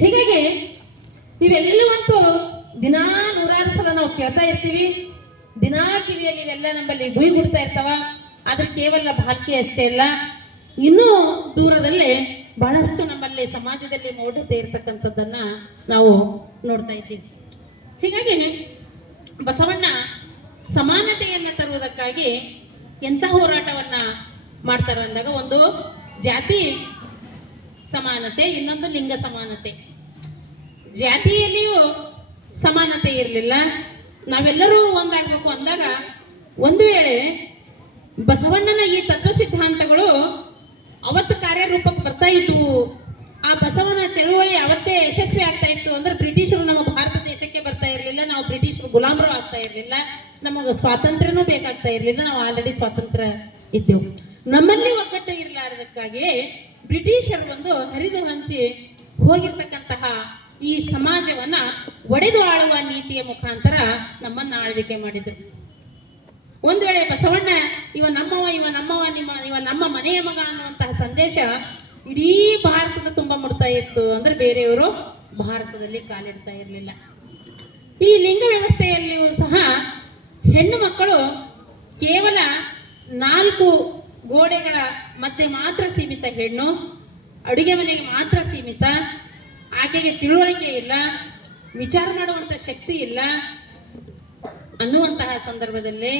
ಹೀಗಾಗಿ ಇವೆಲ್ಲವಂತೂ ದಿನಾ 100 ಸಲ ನಾವು ಕೇಳ್ತಾ ಇರ್ತೀವಿ. ದಿನಾ ಕಿವಿಯಲ್ಲಿ ಇವೆಲ್ಲ ನಮ್ಮಲ್ಲಿ ಗುಯಿ ಗುಡ್ತಾ ಇರ್ತಾವ. ಆದ್ರೆ ಕೇವಲ ಬಾಲ್ಕಿ ಅಷ್ಟೇ ಅಲ್ಲ, ಇನ್ನೂ ದೂರದಲ್ಲಿ ಬಹಳಷ್ಟು ನಮ್ಮಲ್ಲಿ ಸಮಾಜದಲ್ಲಿ ಮೌಢ್ಯತೆ ಇರ್ತಕ್ಕಂಥದ್ದನ್ನ ನಾವು ನೋಡ್ತಾ ಇದ್ದೀವಿ. ಹೀಗಾಗಿ ಬಸವಣ್ಣ ಸಮಾನತೆಯನ್ನ ತರುವುದಕ್ಕಾಗಿ ಎಂಥ ಹೋರಾಟವನ್ನ ಮಾಡ್ತಾರೆ ಅಂದಾಗ, ಒಂದು ಜಾತಿ ಸಮಾನತೆ, ಇನ್ನೊಂದು ಲಿಂಗ ಸಮಾನತೆ. ಜಾತಿಯಲ್ಲಿಯೂ ಸಮಾನತೆ ಇರಲಿಲ್ಲ, ನಾವೆಲ್ಲರೂ ಒಂದಾಗಬೇಕು ಅಂದಾಗ ಒಂದು ವೇಳೆ ಬಸವಣ್ಣನ ಈ ತತ್ವ ಸಿದ್ಧಾಂತಗಳು ಅವತ್ತು ಕಾರ್ಯರೂಪಕ್ಕೆ ಬರ್ತಾ ಇದ್ವು, ಆ ಬಸವನ ಚಳುವಳಿ ಅವತ್ತೇ ಯಶಸ್ವಿ ಆಗ್ತಾ ಇತ್ತು ಅಂದ್ರೆ ಬ್ರಿಟಿಷರು ನಮ್ಮ ಭಾರತ ದೇಶಕ್ಕೆ ಬರ್ತಾ ಇರಲಿಲ್ಲ, ನಾವು ಬ್ರಿಟಿಷರು ಗುಲಾಮರು ಆಗ್ತಾ ಇರಲಿಲ್ಲ, ನಮಗೆ ಸ್ವಾತಂತ್ರ್ಯನೂ ಬೇಕಾಗ್ತಾ ಇರಲಿಲ್ಲ, ನಾವು ಆಲ್ರೆಡಿ ಸ್ವಾತಂತ್ರ್ಯ ಇದ್ದೆವು. ನಮ್ಮಲ್ಲಿ ಒಗ್ಗಟ್ಟು ಇರಲಾರದಕ್ಕಾಗಿ ಬ್ರಿಟಿಷರು ಒಂದು ಹರಿದು ಹಂಚಿ ಹೋಗಿರ್ತಕ್ಕಂತಹ ಈ ಸಮಾಜವನ್ನ ಒಡೆದು ಆಳುವ ನೀತಿಯ ಮುಖಾಂತರ ನಮ್ಮನ್ನ ಆಳ್ವಿಕೆ ಮಾಡಿದ್ರು. ಒಂದ್ ವೇಳೆ ಬಸವಣ್ಣ ಇವ ನಮ್ಮವ ಇವ ನಮ್ಮ ಮನೆಯ ಮಗ ಅನ್ನುವಂತಹ ಸಂದೇಶ ಇಡೀ ಭಾರತದ ತುಂಬ ಮುಡ್ತಾ ಇತ್ತು ಅಂದ್ರೆ ಬೇರೆಯವರು ಭಾರತದಲ್ಲಿ ಕಾಲಿಡ್ತಾ ಇರಲಿಲ್ಲ. ಈ ಲಿಂಗ ವ್ಯವಸ್ಥೆಯಲ್ಲಿಯೂ ಸಹ ಹೆಣ್ಣು ಮಕ್ಕಳು ಕೇವಲ 4 ಗೋಡೆಗಳ ಮಧ್ಯೆ ಮಾತ್ರ ಸೀಮಿತ ಹೆಣ್ಣು, ಅಡುಗೆ ಮನೆಗೆ ಮಾತ್ರ ಸೀಮಿತ, ಆಕೆಗೆ ತಿಳುವಳಿಕೆ ಇಲ್ಲ, ವಿಚಾರ ಮಾಡುವಂಥ ಶಕ್ತಿ ಇಲ್ಲ ಅನ್ನುವಂತಹ ಸಂದರ್ಭದಲ್ಲಿ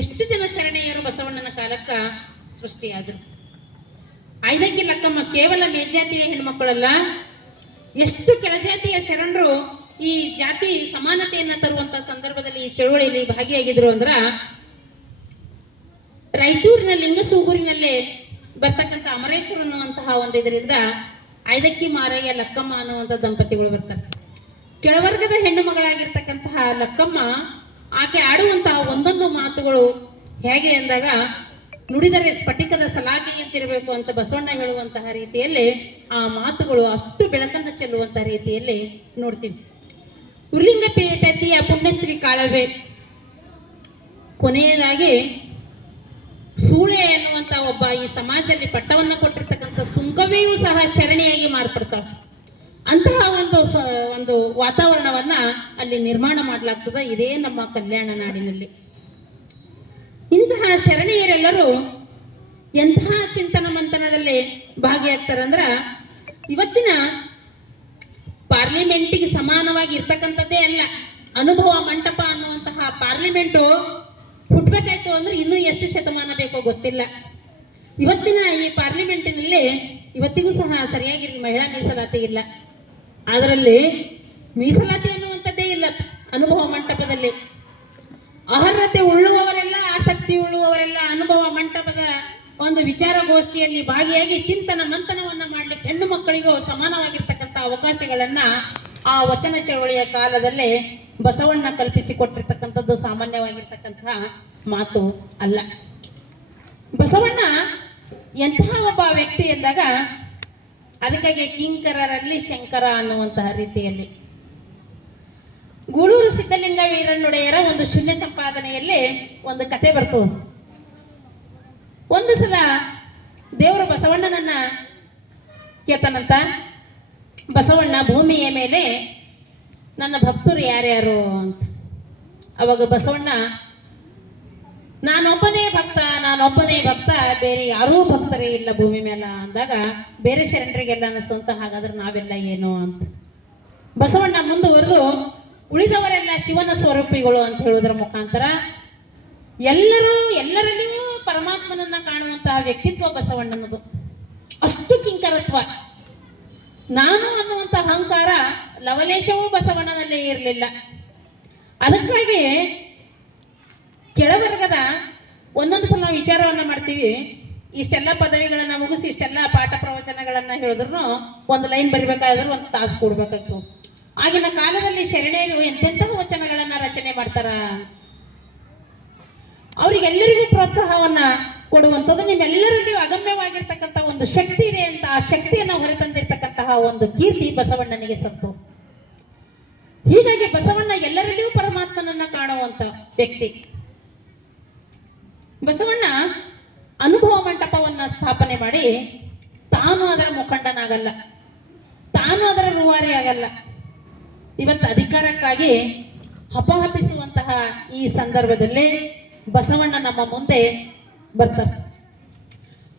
ಎಷ್ಟು ಜನ ಶರಣೆಯರು ಬಸವಣ್ಣನ ಕಾಲಕ್ಕ ಸೃಷ್ಟಿಯಾದರು. ಐದಕ್ಕಿ ಲಕ್ಕಮ್ಮ ಕೇವಲ ಮೇಲ್ಜಾತಿಯ ಹೆಣ್ಮಕ್ಕಳಲ್ಲ, ಎಷ್ಟು ಕೆಳಜಾತಿಯ ಶರಣರು ಈ ಜಾತಿ ಸಮಾನತೆಯನ್ನ ತರುವಂತ ಸಂದರ್ಭದಲ್ಲಿ ಈ ಚಳುವಳಿಯಲ್ಲಿ ಭಾಗಿಯಾಗಿದ್ರು ಅಂದ್ರ, ರಾಯಚೂರಿನ ಲಿಂಗಸೂಗೂರಿನಲ್ಲಿ ಬರ್ತಕ್ಕಂಥ ಅಮರೇಶ್ವರ ಅನ್ನುವಂತಹ ಒಂದು ಇದರಿಂದ ಐದಕ್ಕಿ ಮಾರಯ್ಯ ಲಕ್ಕಮ್ಮ ಅನ್ನುವಂಥ ದಂಪತಿಗಳು ಬರ್ತಾರೆ. ಕೆಳವರ್ಗದ ಹೆಣ್ಣು ಮಗಳಾಗಿರ್ತಕ್ಕಂತಹ ಲಕ್ಕಮ್ಮ ಆಕೆ ಆಡುವಂತಹ ಒಂದೊಂದು ಮಾತುಗಳು ಹೇಗೆ ಅಂದಾಗ, ನುಡಿದರೆ ಸ್ಫಟಿಕದ ಸಲಾಕೆಯಂತಿರಬೇಕು ಅಂತ ಬಸವಣ್ಣ ಹೇಳುವಂತಹ ರೀತಿಯಲ್ಲಿ ಆ ಮಾತುಗಳು ಅಷ್ಟು ಬೆಳಕನ್ನು ಚೆಲ್ಲುವಂತಹ ರೀತಿಯಲ್ಲಿ ನೋಡ್ತೀವಿ. ಉರ್ಲಿಂಗ ಪೇತಿಯ ಪುಣ್ಯಶ್ರೀ ಕಾಳವೆ, ಕೊನೆಯದಾಗಿ ಸೂಳೆ ಎನ್ನುವಂತ ಒಬ್ಬ ಈ ಸಮಾಜದಲ್ಲಿ ಪಟ್ಟವನ್ನ ಕೊಟ್ಟಿರ್ತಕ್ಕಂಥ ಸುಂಕವಿಯೂ ಸಹ ಶರಣಿಯಾಗಿ ಮಾರ್ಪಡ್ತಾಳೆ. ಅಂತಹ ಒಂದು ವಾತಾವರಣವನ್ನ ಅಲ್ಲಿ ನಿರ್ಮಾಣ ಮಾಡಲಾಗ್ತದೆ ಇದೇ ನಮ್ಮ ಕಲ್ಯಾಣ ನಾಡಿನಲ್ಲಿ. ಇಂತಹ ಶರಣೀಯರೆಲ್ಲರೂ ಎಂತಹ ಚಿಂತನ ಮಂಥನದಲ್ಲಿ ಭಾಗಿಯಾಗ್ತಾರಂದ್ರ ಇವತ್ತಿನ ಪಾರ್ಲಿಮೆಂಟಿಗೆ ಸಮಾನವಾಗಿ ಇರ್ತಕ್ಕಂಥದ್ದೇ ಅಲ್ಲ. ಅನುಭವ ಮಂಟಪ ಅನ್ನುವಂತಹ ಪಾರ್ಲಿಮೆಂಟು ಹುಟ್ಟಬೇಕಾಯ್ತು ಅಂದ್ರೆ ಇನ್ನೂ ಎಷ್ಟು ಶತಮಾನ ಬೇಕೋ ಗೊತ್ತಿಲ್ಲ. ಇವತ್ತಿನ ಈ ಪಾರ್ಲಿಮೆಂಟಿನಲ್ಲಿ ಇವತ್ತಿಗೂ ಸಹ ಸರಿಯಾಗಿ ಮಹಿಳಾ ಮೀಸಲಾತಿ ಇಲ್ಲ. ಅದರಲ್ಲಿ ಮೀಸಲಾತಿ ಅನ್ನುವಂಥದ್ದೇ ಇಲ್ಲ. ಅನುಭವ ಮಂಟಪದಲ್ಲಿ ಅರ್ಹತೆ ಉಳ್ಳುವವರೆಲ್ಲ, ಆಸಕ್ತಿ ಉಳ್ಳುವವರೆಲ್ಲ ಅನುಭವ ಮಂಟಪದ ಒಂದು ವಿಚಾರಗೋಷ್ಠಿಯಲ್ಲಿ ಭಾಗಿಯಾಗಿ ಚಿಂತನ ಮಂಥನವನ್ನ ಮಾಡ್ಲಿಕ್ಕೆ ಹೆಣ್ಣು ಮಕ್ಕಳಿಗೂ ಸಮಾನವಾಗಿರ್ತಕ್ಕಂಥ ಅವಕಾಶಗಳನ್ನ ಆ ವಚನ ಚಳವಳಿಯ ಕಾಲದಲ್ಲೇ ಬಸವಣ್ಣ ಕಲ್ಪಿಸಿಕೊಟ್ಟಿರ್ತಕ್ಕಂಥದ್ದು ಸಾಮಾನ್ಯವಾಗಿರ್ತಕ್ಕಂತಹ ಮಾತು ಅಲ್ಲ. ಬಸವಣ್ಣ ಎಂತಹ ಒಬ್ಬ ವ್ಯಕ್ತಿ ಎಂದಾಗ ಅದಕ್ಕಾಗಿ ಕಿಂಕರರಲ್ಲಿ ಶಂಕರ ಅನ್ನುವಂತಹ ರೀತಿಯಲ್ಲಿ ಗೂಳೂರು ಸಿದ್ಧಲಿಂಗ ವೀರಣ್ಣೊಡೆಯರ ಒಂದು ಶೂನ್ಯ ಸಂಪಾದನೆಯಲ್ಲಿ ಒಂದು ಕತೆ ಬರ್ತದೆ. ಒಂದು ಸಲ ದೇವರು ಬಸವಣ್ಣನನ್ನ ಕೇತನಂತ, ಬಸವಣ್ಣ ಭೂಮಿಯ ಮೇಲೆ ನನ್ನ ಭಕ್ತರು ಯಾರ್ಯಾರು ಅಂತ. ಅವಾಗ ಬಸವಣ್ಣ ನಾನೊಬ್ಬನೇ ಭಕ್ತ, ಬೇರೆ ಯಾರೂ ಭಕ್ತರೇ ಇಲ್ಲ ಭೂಮಿ ಮೇಲೆ ಅಂದಾಗ ಬೇರೆ ಶರಣರಿಗೆಲ್ಲ ಅನಿಸುವಂತ ಹಾಗಾದ್ರೆ ನಾವೆಲ್ಲ ಏನು ಅಂತ. ಬಸವಣ್ಣ ಮುಂದುವರೆದು ಉಳಿದವರೆಲ್ಲ ಶಿವನ ಸ್ವರೂಪಿಗಳು ಅಂತ ಹೇಳೋದ್ರ ಮುಖಾಂತರ ಎಲ್ಲರಲ್ಲಿಯೂ ಪರಮಾತ್ಮನನ್ನ ಕಾಣುವಂತಹ ವ್ಯಕ್ತಿತ್ವ ಬಸವಣ್ಣನದು. ಅಷ್ಟು ಕಿಂಕರತ್ವ, ನಾನು ಅನ್ನುವಂಥ ಅಹಂಕಾರ ಲವಲೇಶವೂ ಬಸವಣ್ಣನಲ್ಲೇ ಇರಲಿಲ್ಲ. ಅದಕ್ಕಾಗಿ ಕೆಳವರ್ಗದ ಒಂದೊಂದು ಸಲ ನಾವು ವಿಚಾರವನ್ನ ಮಾಡ್ತೀವಿ. ಇಷ್ಟೆಲ್ಲ ಪದವಿಗಳನ್ನ ಮುಗಿಸಿ ಇಷ್ಟೆಲ್ಲ ಪಾಠ ಪ್ರವಚನಗಳನ್ನ ಹೇಳಿದ್ರು ಒಂದು ಲೈನ್ ಬರಿಬೇಕಾದ್ರೆ ಒಂದು ತಾಸು ಕೊಡ್ಬೇಕಾಗ್ತದೆ. ಆಗಿನ ಕಾಲದಲ್ಲಿ ಶರಣೆಯರು ಎಂತೆಂತಹ ವಚನಗಳನ್ನ ರಚನೆ ಮಾಡ್ತಾರ. ಅವರಿಗೆಲ್ಲರಿಗೂ ಪ್ರೋತ್ಸಾಹವನ್ನ ಕೊಡುವಂಥದ್ದು ನಿಮ್ಮೆಲ್ಲರಲ್ಲಿಯೂ ಅಗಮ್ಯವಾಗಿರ್ತಕ್ಕಂಥ ಒಂದು ಶಕ್ತಿ ಇದೆ ಅಂತ ಆ ಶಕ್ತಿಯನ್ನು ಹೊರತಂದಿರ್ತಕ್ಕಂತಹ ಒಂದು ಕೀರ್ತಿ ಬಸವಣ್ಣನಿಗೆ ಸತ್ತು. ಹೀಗಾಗಿ ಬಸವಣ್ಣ ಎಲ್ಲರಲ್ಲಿಯೂ ಪರಮಾತ್ಮನನ್ನ ಕಾಣುವಂತ ವ್ಯಕ್ತಿ. ಬಸವಣ್ಣ ಅನುಭವ ಮಂಟಪವನ್ನ ಸ್ಥಾಪನೆ ಮಾಡಿ ತಾನು ಅದರ ಮುಖಂಡನಾಗಲ್ಲ, ತಾನು ಅದರ ರೂವಾರಿ ಆಗಲ್ಲ. ಇವತ್ತು ಅಧಿಕಾರಕ್ಕಾಗಿ ಹಪಹಪಿಸುವಂತಹ ಈ ಸಂದರ್ಭದಲ್ಲಿ ಬಸವಣ್ಣ ನಮ್ಮ ಮುಂದೆ ಬರ್ತಾರೆ.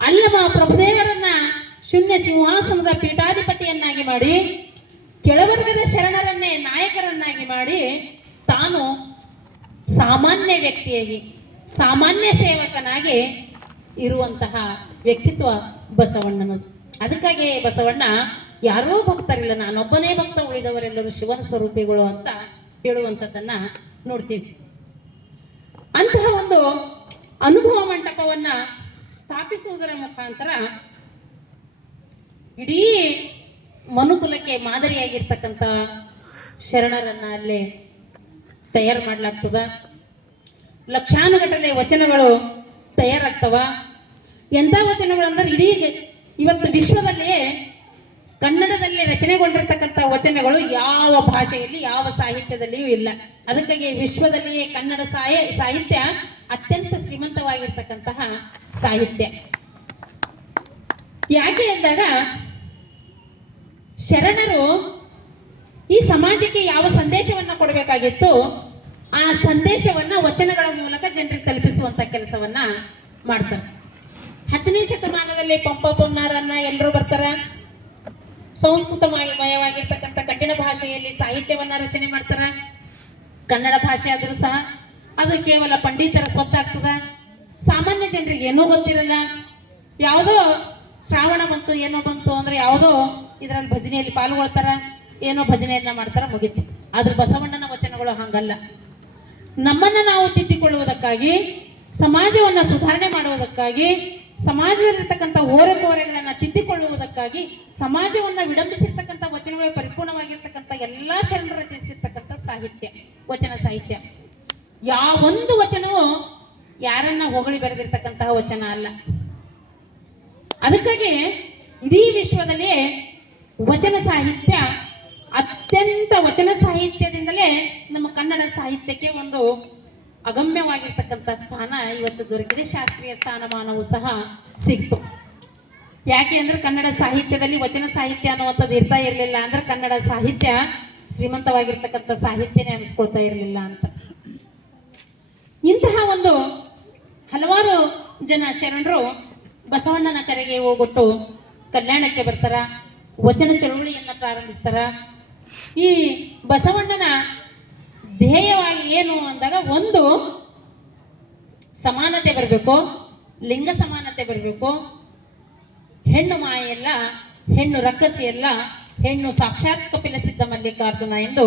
ಅಲ್ಲಮ ಪ್ರಭುದೇವರನ್ನ ಶೂನ್ಯ ಸಿಂಹಾಸನದ ಪೀಠಾಧಿಪತಿಯನ್ನಾಗಿ ಮಾಡಿ ಕೆಳವರ್ಗದ ಶರಣರನ್ನೇ ನಾಯಕರನ್ನಾಗಿ ಮಾಡಿ ತಾನು ಸಾಮಾನ್ಯ ವ್ಯಕ್ತಿಯಾಗಿ ಸಾಮಾನ್ಯ ಸೇವಕನಾಗಿ ಇರುವಂತಹ ವ್ಯಕ್ತಿತ್ವ ಬಸವಣ್ಣನದು. ಅದಕ್ಕಾಗಿ ಬಸವಣ್ಣ ಯಾರೂ ಭಕ್ತರಿಲ್ಲ, ನಾನೊಬ್ಬನೇ ಭಕ್ತ, ಉಳಿದವರೆಲ್ಲರೂ ಶಿವನ ಸ್ವರೂಪಿಗಳು ಅಂತ ಹೇಳುವಂಥದ್ದನ್ನ ನೋಡ್ತೀವಿ. ಅಂತಹ ಒಂದು ಅನುಭವ ಮಂಟಪವನ್ನ ಸ್ಥಾಪಿಸುವುದರ ಮುಖಾಂತರ ಇಡೀ ಮನುಕುಲಕ್ಕೆ ಮಾದರಿಯಾಗಿರ್ತಕ್ಕಂಥ ಶರಣರನ್ನ ಅಲ್ಲಿ ತಯಾರು ಮಾಡಲಾಗ್ತದ. ಲಕ್ಷಾನುಗಟ್ಟಲೆ ವಚನಗಳು ತಯಾರಾಗ್ತವ. ಎಂಥ ವಚನಗಳು ಅಂದ್ರೆ ಇಡೀ ಇವತ್ತು ವಿಶ್ವದಲ್ಲಿಯೇ ಕನ್ನಡದಲ್ಲಿ ರಚನೆಗೊಂಡಿರ್ತಕ್ಕಂಥ ವಚನಗಳು ಯಾವ ಭಾಷೆಯಲ್ಲಿ ಯಾವ ಸಾಹಿತ್ಯದಲ್ಲಿಯೂ ಇಲ್ಲ. ಅದಕ್ಕಾಗಿ ವಿಶ್ವದಲ್ಲಿಯೇ ಕನ್ನಡ ಸಾಹಿತ್ಯ ಅತ್ಯಂತ ಶ್ರೀಮಂತವಾಗಿರ್ತಕ್ಕಂತಹ ಸಾಹಿತ್ಯ. ಯಾಕೆ ಅಂದಾಗ ಶರಣರು ಈ ಸಮಾಜಕ್ಕೆ ಯಾವ ಸಂದೇಶವನ್ನ ಕೊಡಬೇಕಾಗಿತ್ತು ಆ ಸಂದೇಶವನ್ನ ವಚನಗಳ ಮೂಲಕ ಜನರಿಗೆ ತಲುಪಿಸುವಂತ ಕೆಲಸವನ್ನ ಮಾಡ್ತಾರೆ. 10ನೇ ಶತಮಾನದಲ್ಲಿ ಪಂಪ ಪೊನ್ನಾರನ್ನ ಎಲ್ಲರೂ ಬರ್ತಾರ. ಸಂಸ್ಕೃತಮಯವಾಗಿರ್ತಕ್ಕಂಥ ಕಠಿಣ ಭಾಷೆಯಲ್ಲಿ ಸಾಹಿತ್ಯವನ್ನ ರಚನೆ ಮಾಡ್ತಾರ. ಕನ್ನಡ ಭಾಷೆ ಆದ್ರೂ ಸಹ ಅದು ಕೇವಲ ಪಂಡಿತರ ಸ್ವತ್ತಾಗ್ತದ. ಸಾಮಾನ್ಯ ಜನರಿಗೆ ಏನೂ ಗೊತ್ತಿರಲ್ಲ. ಯಾವುದೋ ಶ್ರಾವಣ ಬಂತು ಏನೋ ಬಂತು ಅಂದ್ರೆ ಯಾವುದೋ ಇದರಲ್ಲಿ ಭಜನೆಯಲ್ಲಿ ಪಾಲ್ಗೊಳ್ತಾರ, ಏನೋ ಭಜನೆಯನ್ನ ಮಾಡ್ತಾರ, ಮುಗಿತು. ಆದ್ರೆ ಬಸವಣ್ಣನ ವಚನಗಳು ಹಂಗಲ್ಲ. ನಮ್ಮನ್ನ ನಾವು ತಿದ್ದಿಕೊಳ್ಳುವುದಕ್ಕಾಗಿ, ಸಮಾಜವನ್ನ ಸುಧಾರಣೆ ಮಾಡುವುದಕ್ಕಾಗಿ, ಸಮಾಜದಲ್ಲಿರ್ತಕ್ಕಂಥ ಓರೆಕೋರೆಗಳನ್ನ ತಿದ್ದಿಕೊಳ್ಳುವುದಕ್ಕಾಗಿ, ಸಮಾಜವನ್ನ ವಿಡಂಬಿಸಿರ್ತಕ್ಕಂಥ ವಚನಗಳು ಪರಿಪೂರ್ಣವಾಗಿರ್ತಕ್ಕಂಥ ಎಲ್ಲಾ ಶರಣರು ರಚಿಸಿರ್ತಕ್ಕಂಥ ಸಾಹಿತ್ಯ, ವಚನ ಸಾಹಿತ್ಯ. ಯಾವೊಂದು ವಚನವೂ ಯಾರನ್ನ ಹೊಗಳಿ ಬರೆದಿರ್ತಕ್ಕಂತಹ ವಚನ ಅಲ್ಲ. ಅದಕ್ಕಾಗಿ ಇಡೀ ವಿಶ್ವದಲ್ಲಿ ವಚನ ಸಾಹಿತ್ಯ ಅತ್ಯಂತ ವಚನ ಸಾಹಿತ್ಯದಿಂದಲೇ ನಮ್ಮ ಕನ್ನಡ ಸಾಹಿತ್ಯಕ್ಕೆ ಒಂದು ಅಗಮ್ಯವಾಗಿರ್ತಕ್ಕಂಥ ಸ್ಥಾನ ಇವತ್ತು ದೊರಕಿದೆ. ಶಾಸ್ತ್ರೀಯ ಸ್ಥಾನಮಾನವೂ ಸಹ ಸಿಕ್ತು. ಯಾಕೆ ಅಂದ್ರೆ ಕನ್ನಡ ಸಾಹಿತ್ಯದಲ್ಲಿ ವಚನ ಸಾಹಿತ್ಯ ಅನ್ನುವಂಥದ್ದು ಇರ್ತಾ ಇರಲಿಲ್ಲ. ಅಂದ್ರೆ ಕನ್ನಡ ಸಾಹಿತ್ಯ ಶ್ರೀಮಂತವಾಗಿರ್ತಕ್ಕಂಥ ಸಾಹಿತ್ಯನೇ ಅನಿಸ್ಕೊಳ್ತಾ ಇರಲಿಲ್ಲ ಅಂತ. ಇಂತಹ ಒಂದು ಹಲವಾರು ಜನ ಶರಣರು ಬಸವಣ್ಣನ ಕರೆಗೆ ಹೋಗ್ಬಿಟ್ಟು ಕಲ್ಯಾಣಕ್ಕೆ ಬರ್ತಾರ, ವಚನ ಚಳುವಳಿಯನ್ನ ಪ್ರಾರಂಭಿಸ್ತಾರ. ಈ ಬಸವಣ್ಣನ ಧ್ಯೇಯವಾಗಿ ಏನು ಅಂದಾಗ, ಒಂದು ಸಮಾನತೆ ಬರಬೇಕು, ಲಿಂಗ ಸಮಾನತೆ ಬರಬೇಕು, ಹೆಣ್ಣು ಮಾಯೆಲ್ಲ, ಹೆಣ್ಣು ರಕ್ಕಸಿಯಲ್ಲ, ಹೆಣ್ಣು ಸಾಕ್ಷಾತ್ ಕಪಿಲ ಸಿದ್ಧ ಮಲ್ಲಿಕಾರ್ಜುನ ಎಂದು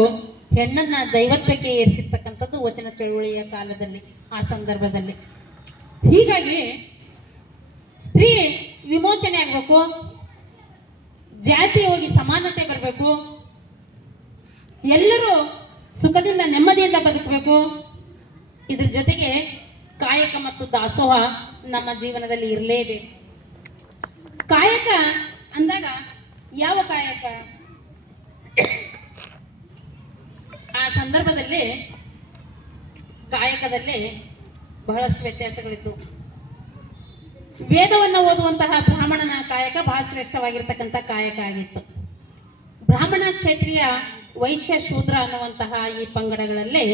ಹೆಣ್ಣನ್ನ ದೈವತ್ವಕ್ಕೆ ಏರಿಸಿರ್ತಕ್ಕಂಥದ್ದು ವಚನ ಚಳುವಳಿಯ ಕಾಲದಲ್ಲಿ, ಆ ಸಂದರ್ಭದಲ್ಲಿ. ಹೀಗಾಗಿ ಸ್ತ್ರೀ ವಿಮೋಚನೆ ಆಗಬೇಕು, ಜಾತಿ ಹೋಗಿ ಸಮಾನತೆ ಬರಬೇಕು, ಎಲ್ಲರೂ ಸುಖದಿಂದ ನೆಮ್ಮದಿಯಿಂದ ಬದುಕಬೇಕು. ಇದ್ರ ಜೊತೆಗೆ ಕಾಯಕ ಮತ್ತು ದಾಸೋಹ ನಮ್ಮ ಜೀವನದಲ್ಲಿ ಇರಲೇಬೇಕು. ಕಾಯಕ ಅಂದಾಗ ಯಾವ ಕಾಯಕ? ಆ ಸಂದರ್ಭದಲ್ಲಿ ಕಾಯಕದಲ್ಲಿ ಬಹಳಷ್ಟು ವ್ಯತ್ಯಾಸಗಳಿತ್ತು. ವೇದವನ್ನು ಓದುವಂತಹ ಬ್ರಾಹ್ಮಣನ ಕಾಯಕ ಬಹಳ ಶ್ರೇಷ್ಠವಾಗಿರ್ತಕ್ಕಂಥ ಕಾಯಕ ಆಗಿತ್ತು. ಬ್ರಾಹ್ಮಣ, ಕ್ಷತ್ರಿಯ, ವೈಶ್ಯ, ಶೂದ್ರ ಅನ್ನುವಂತಹ ಈ ಪಂಗಡಗಳಲ್ಲಿ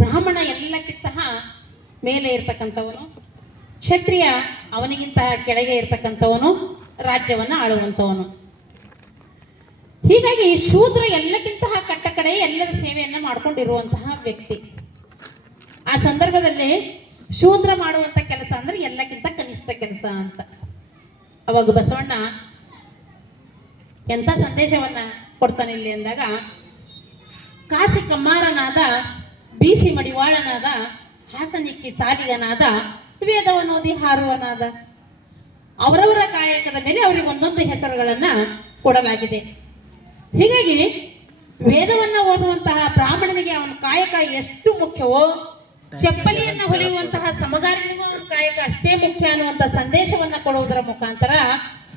ಬ್ರಾಹ್ಮಣ ಎಲ್ಲಕ್ಕಿಂತ ಮೇಲೆ ಇರ್ತಕ್ಕಂಥವನು, ಕ್ಷತ್ರಿಯ ಅವನಿಗಿಂತ ಕೆಳಗೆ ಇರ್ತಕ್ಕಂಥವನು, ರಾಜ್ಯವನ್ನು ಆಳುವಂಥವನು. ಹೀಗಾಗಿ ಶೂದ್ರ ಎಲ್ಲಕ್ಕಿಂತ ಕಟ್ಟ ಕಡೆ ಎಲ್ಲರ ಸೇವೆಯನ್ನು ಮಾಡ್ಕೊಂಡಿರುವಂತಹ ವ್ಯಕ್ತಿ. ಆ ಸಂದರ್ಭದಲ್ಲಿ ಶೂದ್ರ ಮಾಡುವಂತ ಕೆಲಸ ಅಂದ್ರೆ ಎಲ್ಲಕ್ಕಿಂತ ಕನಿಷ್ಠ ಕೆಲಸ ಅಂತ. ಅವಾಗ ಬಸವಣ್ಣ ಎಂಥ ಸಂದೇಶವನ್ನ ಕೊಡ್ತಾನೆ ಇಲ್ಲಿ ಅಂದಾಗ, ಕಾಸಿ ಕಮ್ಮಾರನಾದ, ಬೀಸಿ ಮಡಿವಾಳನಾದ, ಹಾಸನಿಕ್ಕಿ ಸಾಲಿಗನಾದ, ವೇದವನ್ನು ಓದಿ ಹಾರುವನಾದ. ಅವರವರ ಕಾಯಕದ ಮೇಲೆ ಅವರಿಗೆ ಒಂದೊಂದು ಹೆಸರುಗಳನ್ನ ಕೊಡಲಾಗಿದೆ. ಹೀಗಾಗಿ ವೇದವನ್ನ ಓದುವಂತಹ ಬ್ರಾಹ್ಮಣನಿಗೆ ಅವನ ಕಾಯಕ ಎಷ್ಟು ಮುಖ್ಯವೋ, ಚಪ್ಪಲಿಯನ್ನ ಹೊಲಿಯುವಂತಹ ಸಮಗಾರನಿಗೂ ಅವನ ಕಾಯಕ ಅಷ್ಟೇ ಮುಖ್ಯ ಅನ್ನುವಂಥ ಸಂದೇಶವನ್ನ ಕೊಡುವುದರ ಮುಖಾಂತರ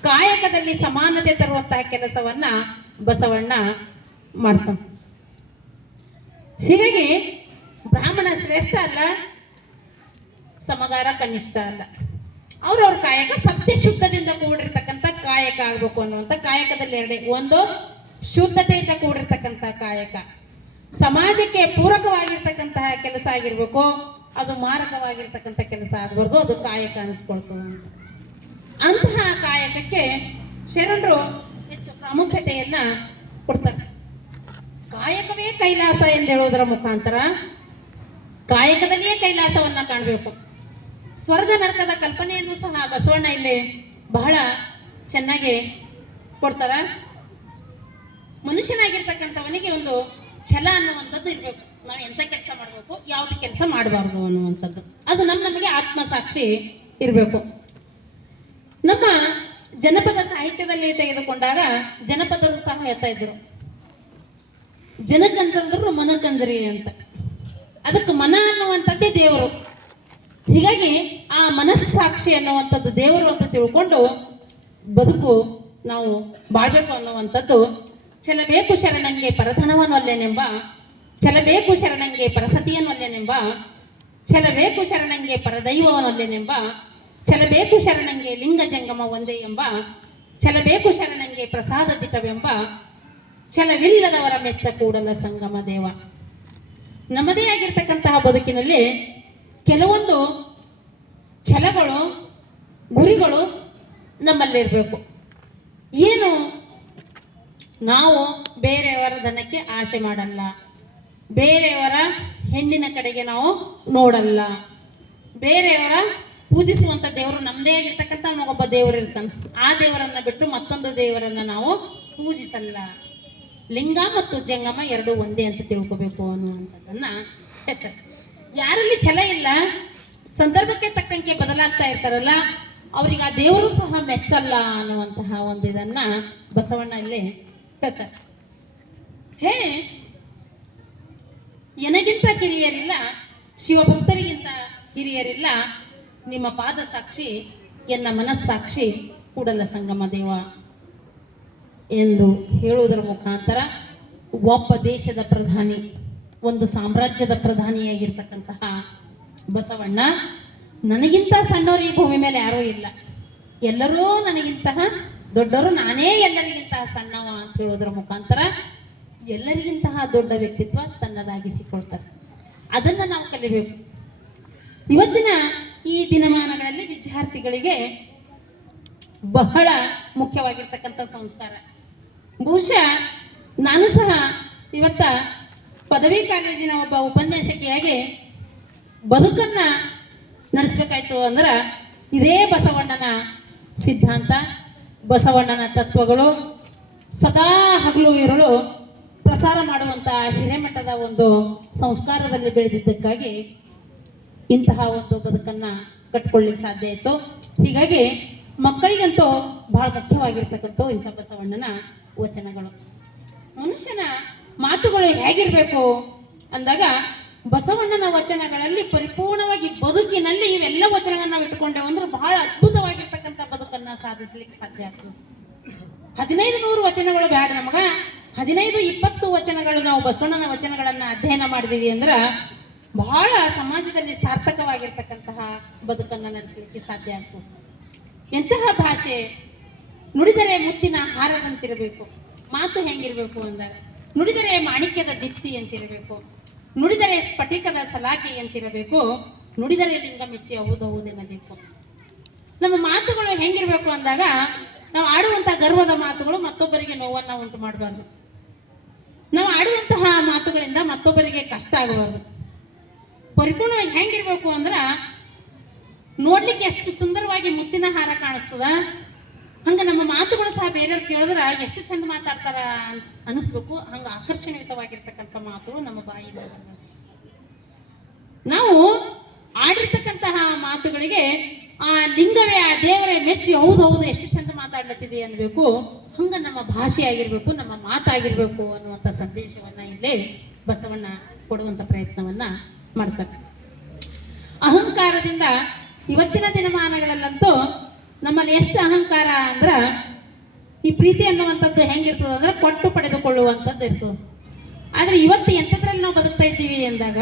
ಕಾಯಕದಲ್ಲಿ ಸಮಾನತೆ ತರುವಂತಹ ಕೆಲಸವನ್ನ ಬಸವಣ್ಣ ಮಾಡ್ತಾನೆ. ಹೀಗಾಗಿ ಬ್ರಾಹ್ಮಣ ಶ್ರೇಷ್ಠ ಅಲ್ಲ, ಸಮಗಾರ ಕನಿಷ್ಠ ಅಲ್ಲ. ಅವ್ರವ್ರ ಕಾಯಕ ಸತ್ಯ ಶುದ್ಧದಿಂದ ಕೂಡಿರ್ತಕ್ಕಂಥ ಕಾಯಕ ಆಗ್ಬೇಕು ಅನ್ನುವಂಥ ಕಾಯಕದಲ್ಲಿ ಎರಡೇ. ಒಂದು ಶುದ್ಧತೆಯಿಂದ ಕೂಡಿರ್ತಕ್ಕಂಥ ಕಾಯಕ, ಸಮಾಜಕ್ಕೆ ಪೂರಕವಾಗಿರ್ತಕ್ಕಂತಹ ಕೆಲಸ ಆಗಿರ್ಬೇಕು, ಅದು ಮಾರಕವಾಗಿರ್ತಕ್ಕಂಥ ಕೆಲಸ ಆಗಬಾರ್ದು, ಅದು ಕಾಯಕ ಅನಿಸ್ಕೊಳ್ತದೆ ಅಂತ. ಅಂತಹ ಕಾಯಕಕ್ಕೆ ಶರಣರು ಹೆಚ್ಚು ಪ್ರಾಮುಖ್ಯತೆಯನ್ನ ಕೊಡ್ತಾರೆ. ಕಾಯಕವೇ ಕೈಲಾಸ ಎಂದು ಹೇಳುವುದರ ಮುಖಾಂತರ ಕಾಯಕದಲ್ಲಿಯೇ ಕೈಲಾಸವನ್ನ ಕಾಣಬೇಕು. ಸ್ವರ್ಗ ನರಕದ ಕಲ್ಪನೆಯನ್ನು ಸಹ ಬಸವಣ್ಣ ಇಲ್ಲಿ ಬಹಳ ಚೆನ್ನಾಗಿ ಕೊಡ್ತಾರ. ಮನುಷ್ಯನಾಗಿರ್ತಕ್ಕಂಥವನಿಗೆ ಒಂದು ಛಲ ಅನ್ನುವಂಥದ್ದು ಇರಬೇಕು. ನಾವು ಎಂಥ ಕೆಲಸ ಮಾಡಬೇಕು, ಯಾವ್ದು ಕೆಲಸ ಮಾಡಬಾರ್ದು ಅನ್ನುವಂಥದ್ದು, ಅದು ನಮಗೆ ಆತ್ಮಸಾಕ್ಷಿ ಇರಬೇಕು. ನಮ್ಮ ಜನಪದ ಸಾಹಿತ್ಯದಲ್ಲಿ ತೆಗೆದುಕೊಂಡಾಗ ಜನಪದರು ಸಹ ಹೇಳ್ತಾ ಇದ್ರು, ಜನಕಂಜಲ್ದ್ರು ಮನಕಂಜರಿ ಅಂತ. ಅದಕ್ಕೆ ಮನ ಅನ್ನುವಂಥದ್ದೇ ದೇವರು. ಹೀಗಾಗಿ ಆ ಮನಸ್ಸಾಕ್ಷಿ ಅನ್ನುವಂಥದ್ದು ದೇವರು ಅಂತ ತಿಳ್ಕೊಂಡು ಬದುಕು ನಾವು ಬಾಳ್ಬೇಕು ಅನ್ನುವಂಥದ್ದು. ಛಲಬೇಕು ಶರಣಂಗೆ ಪರಧನವನ್ನೊಲ್ಲೆನೆಂಬ, ಛಲಬೇಕು ಶರಣಂಗೆ ಪರಸತಿಯನ್ನೊಲ್ಲೆನೆಂಬ, ಛಲಬೇಕು ಶರಣಂಗೆ ಪರದೈವವನ್ನೊಲ್ಲೆನೆಂಬ, ಛಲಬೇಕು ಶರಣಂಗೆ ಲಿಂಗ ಜಂಗಮ ಒಂದೇ ಎಂಬ, ಛಲಬೇಕು ಶರಣಂಗೆ ಪ್ರಸಾದ ದಿಟವೆಂಬ, ಛಲವಿಲ್ಲದವರ ಮೆಚ್ಚ ಕೂಡಲ ಸಂಗಮ ದೇವ. ನಮ್ಮದೇ ಆಗಿರ್ತಕ್ಕಂತಹ ಬದುಕಿನಲ್ಲಿ ಕೆಲವೊಂದು ಛಲಗಳು, ಗುರಿಗಳು ನಮ್ಮಲ್ಲಿರಬೇಕು. ಏನು? ನಾವು ಬೇರೆಯವರ ಧನಕ್ಕೆ ಆಸೆ ಮಾಡಲ್ಲ, ಬೇರೆಯವರ ಹೆಣ್ಣಿನ ಕಡೆಗೆ ನಾವು ನೋಡಲ್ಲ, ಬೇರೆಯವರ ಪೂಜಿಸುವಂಥ ದೇವರು ನಮ್ಮದೇ ಆಗಿರ್ತಕ್ಕಂಥ ನಮಗೊಬ್ಬ ದೇವರು ಇರ್ತಾನೆ, ಆ ದೇವರನ್ನ ಬಿಟ್ಟು ಮತ್ತೊಂದು ದೇವರನ್ನ ನಾವು ಪೂಜಿಸಲ್ಲ. ಲಿಂಗ ಮತ್ತು ಜಂಗಮ ಎರಡು ಒಂದೇ ಅಂತ ತಿಳ್ಕೋಬೇಕು ಅನ್ನುವಂಥದ್ದನ್ನ ಹೇಳ್ತಾರೆ. ಯಾರಲ್ಲಿ ಛಲ ಇಲ್ಲ, ಸಂದರ್ಭಕ್ಕೆ ತಕ್ಕಂಗೆ ಬದಲಾಗ್ತಾ ಇರ್ತಾರಲ್ಲ, ಅವ್ರಿಗೆ ಆ ದೇವರು ಸಹ ಮೆಚ್ಚಲ್ಲ ಅನ್ನುವಂತಹ ಒಂದು ಇದನ್ನ ಬಸವಣ್ಣ ಇಲ್ಲಿ ಹೇಳ್ತಾರೆ. ಹೇಳಿ, ಎನಗಿಂತ ಕಿರಿಯರಿಲ್ಲ, ಶಿವಭಕ್ತರಿಗಿಂತ ಹಿರಿಯರಿಲ್ಲ, ನಿಮ್ಮ ಪಾದ ಸಾಕ್ಷಿ ಎನ್ನ ಮನಸ್ಸಾಕ್ಷಿ ಕೂಡಲ ಸಂಗಮ ದೇವ ಎಂದು ಹೇಳುವುದರ ಮುಖಾಂತರ ಒಬ್ಬ ದೇಶದ ಪ್ರಧಾನಿ ಒಂದು ಸಾಮ್ರಾಜ್ಯದ ಪ್ರಧಾನಿಯಾಗಿರ್ತಕ್ಕಂತಹ ಬಸವಣ್ಣ, ನನಗಿಂತ ಸಣ್ಣವರು ಈ ಭೂಮಿ ಮೇಲೆ ಯಾರೂ ಇಲ್ಲ, ಎಲ್ಲರೂ ನನಗಿಂತಹ ದೊಡ್ಡವರು, ನಾನೇ ಎಲ್ಲರಿಗಿಂತಹ ಸಣ್ಣವ ಅಂತ ಹೇಳೋದ್ರ ಮುಖಾಂತರ ಎಲ್ಲರಿಗಿಂತಹ ದೊಡ್ಡ ವ್ಯಕ್ತಿತ್ವ ತನ್ನದಾಗಿಸಿಕೊಳ್ತಾರೆ. ಅದನ್ನು ನಾವು ಕಲಿಬೇಕು. ಇವತ್ತಿನ ಈ ದಿನಮಾನಗಳಲ್ಲಿ ವಿದ್ಯಾರ್ಥಿಗಳಿಗೆ ಬಹಳ ಮುಖ್ಯವಾಗಿರ್ತಕ್ಕಂಥ ಸಂಸ್ಕಾರ. ಬಹುಶಃ ನಾನು ಸಹ ಇವತ್ತ ಪದವಿ ಕಾಲೇಜಿನ ಒಬ್ಬ ಉಪನ್ಯಾಸಕಿಯಾಗಿ ಬದುಕನ್ನು ನಡೆಸಬೇಕಾಯ್ತು ಅಂದ್ರೆ ಇದೇ ಬಸವಣ್ಣನ ಸಿದ್ಧಾಂತ, ಬಸವಣ್ಣನ ತತ್ವಗಳು ಸದಾ ಹಗಲು ಇರಲು ಪ್ರಸಾರ ಮಾಡುವಂಥ ಹಿರೇಮಠದ ಒಂದು ಸಂಸ್ಕಾರದಲ್ಲಿ ಬೆಳೆದಿದ್ದಕ್ಕಾಗಿ ಇಂತಹ ಒಂದು ಬದುಕನ್ನು ಕಟ್ಕೊಳ್ಳಿಕ್ಕೆ ಸಾಧ್ಯ ಆಯಿತು. ಹೀಗಾಗಿ ಮಕ್ಕಳಿಗಂತೂ ಬಹಳ ಮುಖ್ಯವಾಗಿರ್ತಕ್ಕಂಥ ಇಂಥ ಬಸವಣ್ಣನ ವಚನಗಳು. ಮನುಷ್ಯನ ಮಾತುಗಳು ಹೇಗಿರಬೇಕು ಅಂದಾಗ ಬಸವಣ್ಣನ ವಚನಗಳಲ್ಲಿ ಪರಿಪೂರ್ಣವಾಗಿ ಬದುಕಿನಲ್ಲಿ ಇವೆಲ್ಲ ವಚನಗಳನ್ನ ನಾವು ಇಟ್ಕೊಂಡೇವು ಅಂದ್ರೆ ಬಹಳ ಅದ್ಭುತವಾಗಿರ್ತಕ್ಕಂಥ ಬದುಕನ್ನು ಸಾಧಿಸಲಿಕ್ಕೆ ಸಾಧ್ಯ ಆಗ್ತದೆ. 1500 ವಚನಗಳು ಬೇಡ ನಮಗ, 15-20 ವಚನಗಳು ನಾವು ಬಸವಣ್ಣನ ವಚನಗಳನ್ನು ಅಧ್ಯಯನ ಮಾಡಿದೀವಿ ಅಂದ್ರೆ ಬಹಳ ಸಮಾಜದಲ್ಲಿ ಸಾರ್ಥಕವಾಗಿರ್ತಕ್ಕಂತಹ ಬದುಕನ್ನು ನಡೆಸಲಿಕ್ಕೆ ಸಾಧ್ಯ ಆಗ್ತದೆ. ಎಂತಹ ಭಾಷೆ, ನುಡಿದರೆ ಮುತ್ತಿನ ಹಾರದಂತಿರಬೇಕು. ಮಾತು ಹೆಂಗಿರಬೇಕು ಅಂದಾಗ ನುಡಿದರೆ ಮಾಣಿಕ್ಯದ ದೀಪ್ತಿ ಅಂತಿರಬೇಕು, ನುಡಿದರೆ ಸ್ಫಟಿಕದ ಸಲಾಕೆ ಅಂತಿರಬೇಕು, ನುಡಿದರೆ ಲಿಂಗ ಮೆಚ್ಚಿ ಹೌದೆನ್ನಬೇಕು. ನಮ್ಮ ಮಾತುಗಳು ಹೆಂಗಿರಬೇಕು ಅಂದಾಗ ನಾವು ಆಡುವಂತಹ ಗರ್ವದ ಮಾತುಗಳು ಮತ್ತೊಬ್ಬರಿಗೆ ನೋವನ್ನು ಉಂಟು ಮಾಡಬಾರ್ದು. ನಾವು ಆಡುವಂತಹ ಮಾತುಗಳಿಂದ ಮತ್ತೊಬ್ಬರಿಗೆ ಕಷ್ಟ ಆಗಬಾರ್ದು. ಪರಿಪೂರ್ಣವಾಗಿ ಹೆಂಗಿರ್ಬೇಕು ಅಂದ್ರೆ ನೋಡ್ಲಿಕ್ಕೆ ಎಷ್ಟು ಸುಂದರವಾಗಿ ಮುತ್ತಿನ ಹಾರ ಕಾಣಿಸ್ತದ ಹಂಗ ನಮ್ಮ ಮಾತುಗಳು ಸಹ ಬೇರೆಯವ್ರು ಕೇಳಿದ್ರೆ ಎಷ್ಟು ಚಂದ ಮಾತಾಡ್ತಾರ ಅನಿಸ್ಬೇಕು. ಹಂಗ ಆಕರ್ಷಣೀಯವಾಗಿರ್ತಕ್ಕಂಥ ಮಾತುಗಳು ನಮ್ಮ ಬಾಯಿಂದ ಬರಬೇಕು. ನಾವು ಆಡಿರ್ತಕ್ಕಂತಹ ಮಾತುಗಳಿಗೆ ಆ ಲಿಂಗವೇ, ಆ ದೇವರೇ ಮೆಚ್ಚಿ ಹೌದು ಎಷ್ಟು ಚಂದ ಮಾತಾಡ್ಲತ್ತಿದೆ ಅನ್ಬೇಕು. ಹಂಗ ನಮ್ಮ ಭಾಷೆ ಆಗಿರ್ಬೇಕು, ನಮ್ಮ ಮಾತಾಗಿರ್ಬೇಕು ಅನ್ನುವಂಥ ಸಂದೇಶವನ್ನ ಇಲ್ಲೇ ಬಸವಣ್ಣ ಕೊಡುವಂಥ ಪ್ರಯತ್ನವನ್ನ ಮಾಡ್ತಾರೆ. ಅಹಂಕಾರದಿಂದ ಇವತ್ತಿನ ದಿನಮಾನಗಳಲ್ಲಂತೂ ನಮ್ಮಲ್ಲಿ ಎಷ್ಟು ಅಹಂಕಾರ ಅಂದ್ರೆ ಈ ಪ್ರೀತಿ ಅನ್ನುವಂಥದ್ದು ಹೆಂಗಿರ್ತದೆ ಅಂದ್ರೆ ಕೊಟ್ಟು ಪಡೆದುಕೊಳ್ಳುವಂಥದ್ದು ಇರ್ತದೆ. ಆದ್ರೆ ಇವತ್ತು ಎಂಥದ್ರಲ್ಲಿ ನಾವು ಬದುಕ್ತಾ ಇದ್ದೀವಿ ಅಂದಾಗ